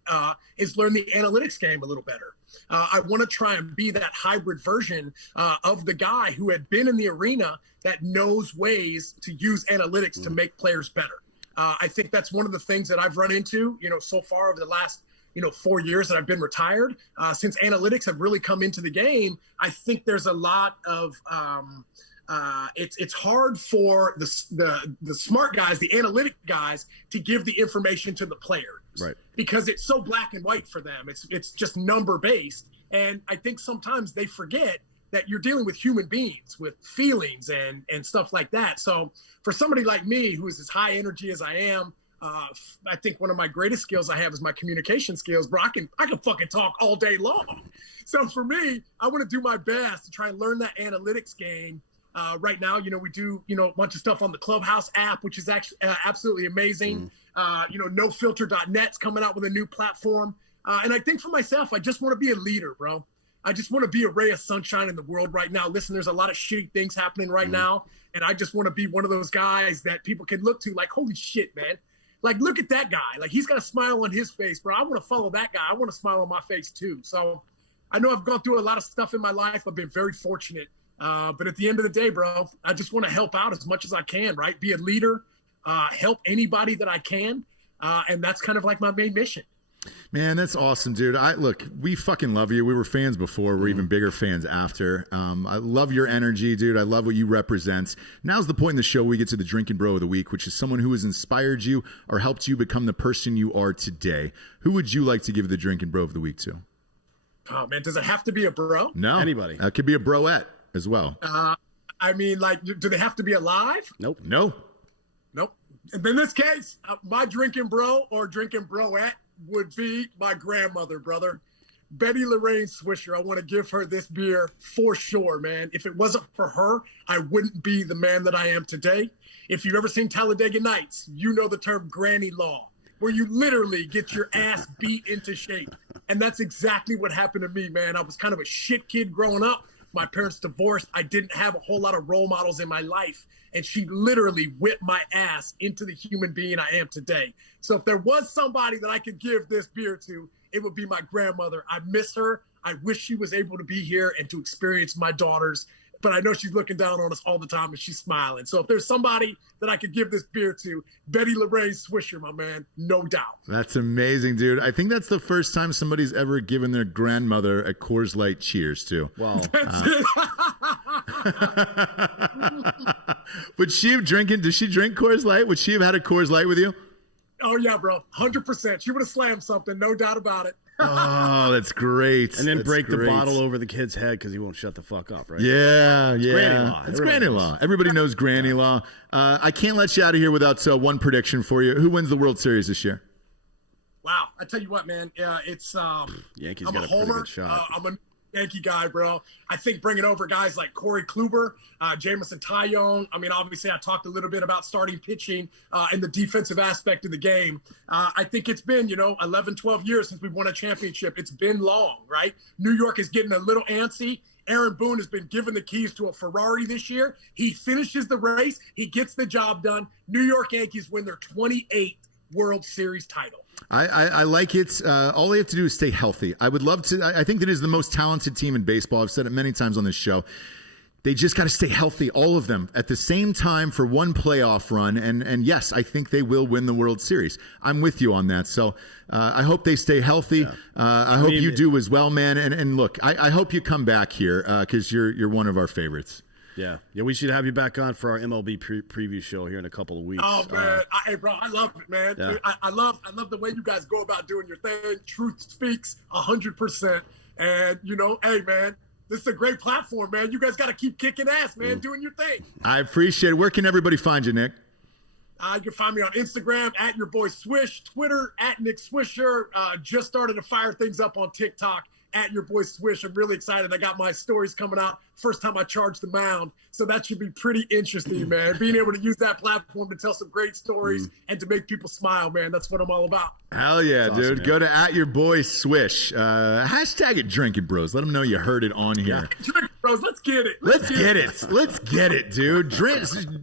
is learn the analytics game a little better. I want to try and be that hybrid version of the guy who had been in the arena that knows ways to use analytics to make players better. I think that's one of the things that I've run into, so far over the last 4 years that I've been retired, since analytics have really come into the game. I think there's a lot of it's hard for the smart guys, the analytic guys, to give the information to the players, right? Because it's so black and white for them. It's just number based, and I think sometimes they forget that you're dealing with human beings with feelings and stuff like that. So for somebody like me, who is as high energy as I am, I think one of my greatest skills I have is my communication skills, bro. I can fucking talk all day long. So for me, I want to do my best to try and learn that analytics game. Right now, we do, a bunch of stuff on the Clubhouse app, which is actually absolutely amazing. NoFilter.net's coming out with a new platform. And I think for myself, I just want to be a leader, bro. I just want to be a ray of sunshine in the world right now. Listen, there's a lot of shitty things happening right now. And I just want to be one of those guys that people can look to like, holy shit, man. Like, look at that guy. Like, he's got a smile on his face, bro. I want to follow that guy. I want a smile on my face, too. So I know I've gone through a lot of stuff in my life. I've been very fortunate. But at the end of the day, bro, I just want to help out as much as I can, right? Be a leader, help anybody that I can. And that's kind of like my main mission. Man, that's awesome, dude. Look, we fucking love you. We were fans before. We're even bigger fans after. I love your energy, dude. I love what you represent. Now's the point in the show we get to the Drinkin' Bro of the Week, which is someone who has inspired you or helped you become the person you are today. Who would you like to give the Drinkin' Bro of the Week to? Oh, man, does it have to be a bro? No. Anybody. It could be a broette as well. I mean, like, do they have to be alive? Nope. No. Nope. In this case, my drinking bro or drinking broette would be my grandmother, brother. Betty Lorraine Swisher. I want to give her this beer for sure, man. If it wasn't for her, I wouldn't be the man that I am today. If you've ever seen Talladega Nights, you know the term granny law, where you literally get your ass beat into shape. And that's exactly what happened to me, man. I was kind of a shit kid growing up. My parents divorced. I didn't have a whole lot of role models in my life. And she literally whipped my ass into the human being I am today. So if there was somebody that I could give this beer to, it would be my grandmother. I miss her. I wish she was able to be here and to experience my daughter's but I know she's looking down on us all the time and she's smiling. So if there's somebody that I could give this beer to, Betty Lorraine Swisher, my man, no doubt. That's amazing, dude. I think that's the first time somebody's ever given their grandmother a Coors Light cheers to. Wow. That's it. Would she have drinking? Does she drink Coors Light? Would she have had a Coors Light with you? Oh, yeah, bro. 100%. She would have slammed something. No doubt about it. Oh, that's great. And then That's break great. the bottle over the kid's head because he won't shut the fuck up, right? Yeah, yeah. Granny law. It's Everybody granny knows. law. Everybody knows granny law. I can't let you out of here without one prediction for you. Who wins the World Series this year? Wow. I tell you what, man. It's Yankees I'm got a a pretty homer. good shot. I'm a Yankee guy, bro. I think bringing over guys like Corey Kluber, Jamison Tyone. I mean, obviously, I talked a little bit about starting pitching and the defensive aspect of the game. I think it's been, 11, 12 years since we've won a championship. It's been long, right? New York is getting a little antsy. Aaron Boone has been given the keys to a Ferrari this year. He finishes the race. He gets the job done. New York Yankees win their 28th World Series title. I like it. All they have to do is stay healthy. I would love to. I think that is the most talented team in baseball. I've said it many times on this show. They just got to stay healthy, all of them, at the same time for one playoff run. And yes, I think they will win the World Series. I'm with you on that. So I hope they stay healthy. Yeah. I hope you do as well, man. And look, I hope you come back here because you're one of our favorites. Yeah, we should have you back on for our MLB preview show here in a couple of weeks. Oh man, hey bro, I love it, man. Yeah. I love the way you guys go about doing your thing. Truth speaks 100%. And hey man, this is a great platform, man. You guys got to keep kicking ass, man, doing your thing. I appreciate it. Where can everybody find you, Nick? You can find me on Instagram at your boy Swish, Twitter at Nick Swisher. Just started to fire things up on TikTok at your boy Swish. I'm really excited. I got my stories coming out. First time I charged the mound. So that should be pretty interesting, man. Being able to use that platform to tell some great stories and to make people smile, man. That's what I'm all about. Hell yeah, That's dude. awesome, Go to at your boy Swish. Hashtag it Drinkin' Bros. Let them know you heard it on here. Drink, bros, let's get it. Let's get it. Let's get it, dude.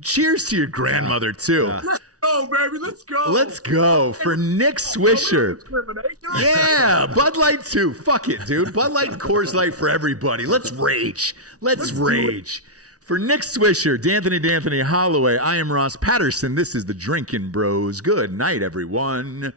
Cheers to your grandmother, too. Oh, baby, let's go. Let's go for Nick Swisher. Discriminate. Yeah, Bud Light too. Fuck it, dude. Bud Light and Coors Light for everybody. Let's rage. Let's rage. For Nick Swisher, D'Anthony Holloway, I am Ross Patterson. This is the Drinkin' Bros. Good night, everyone.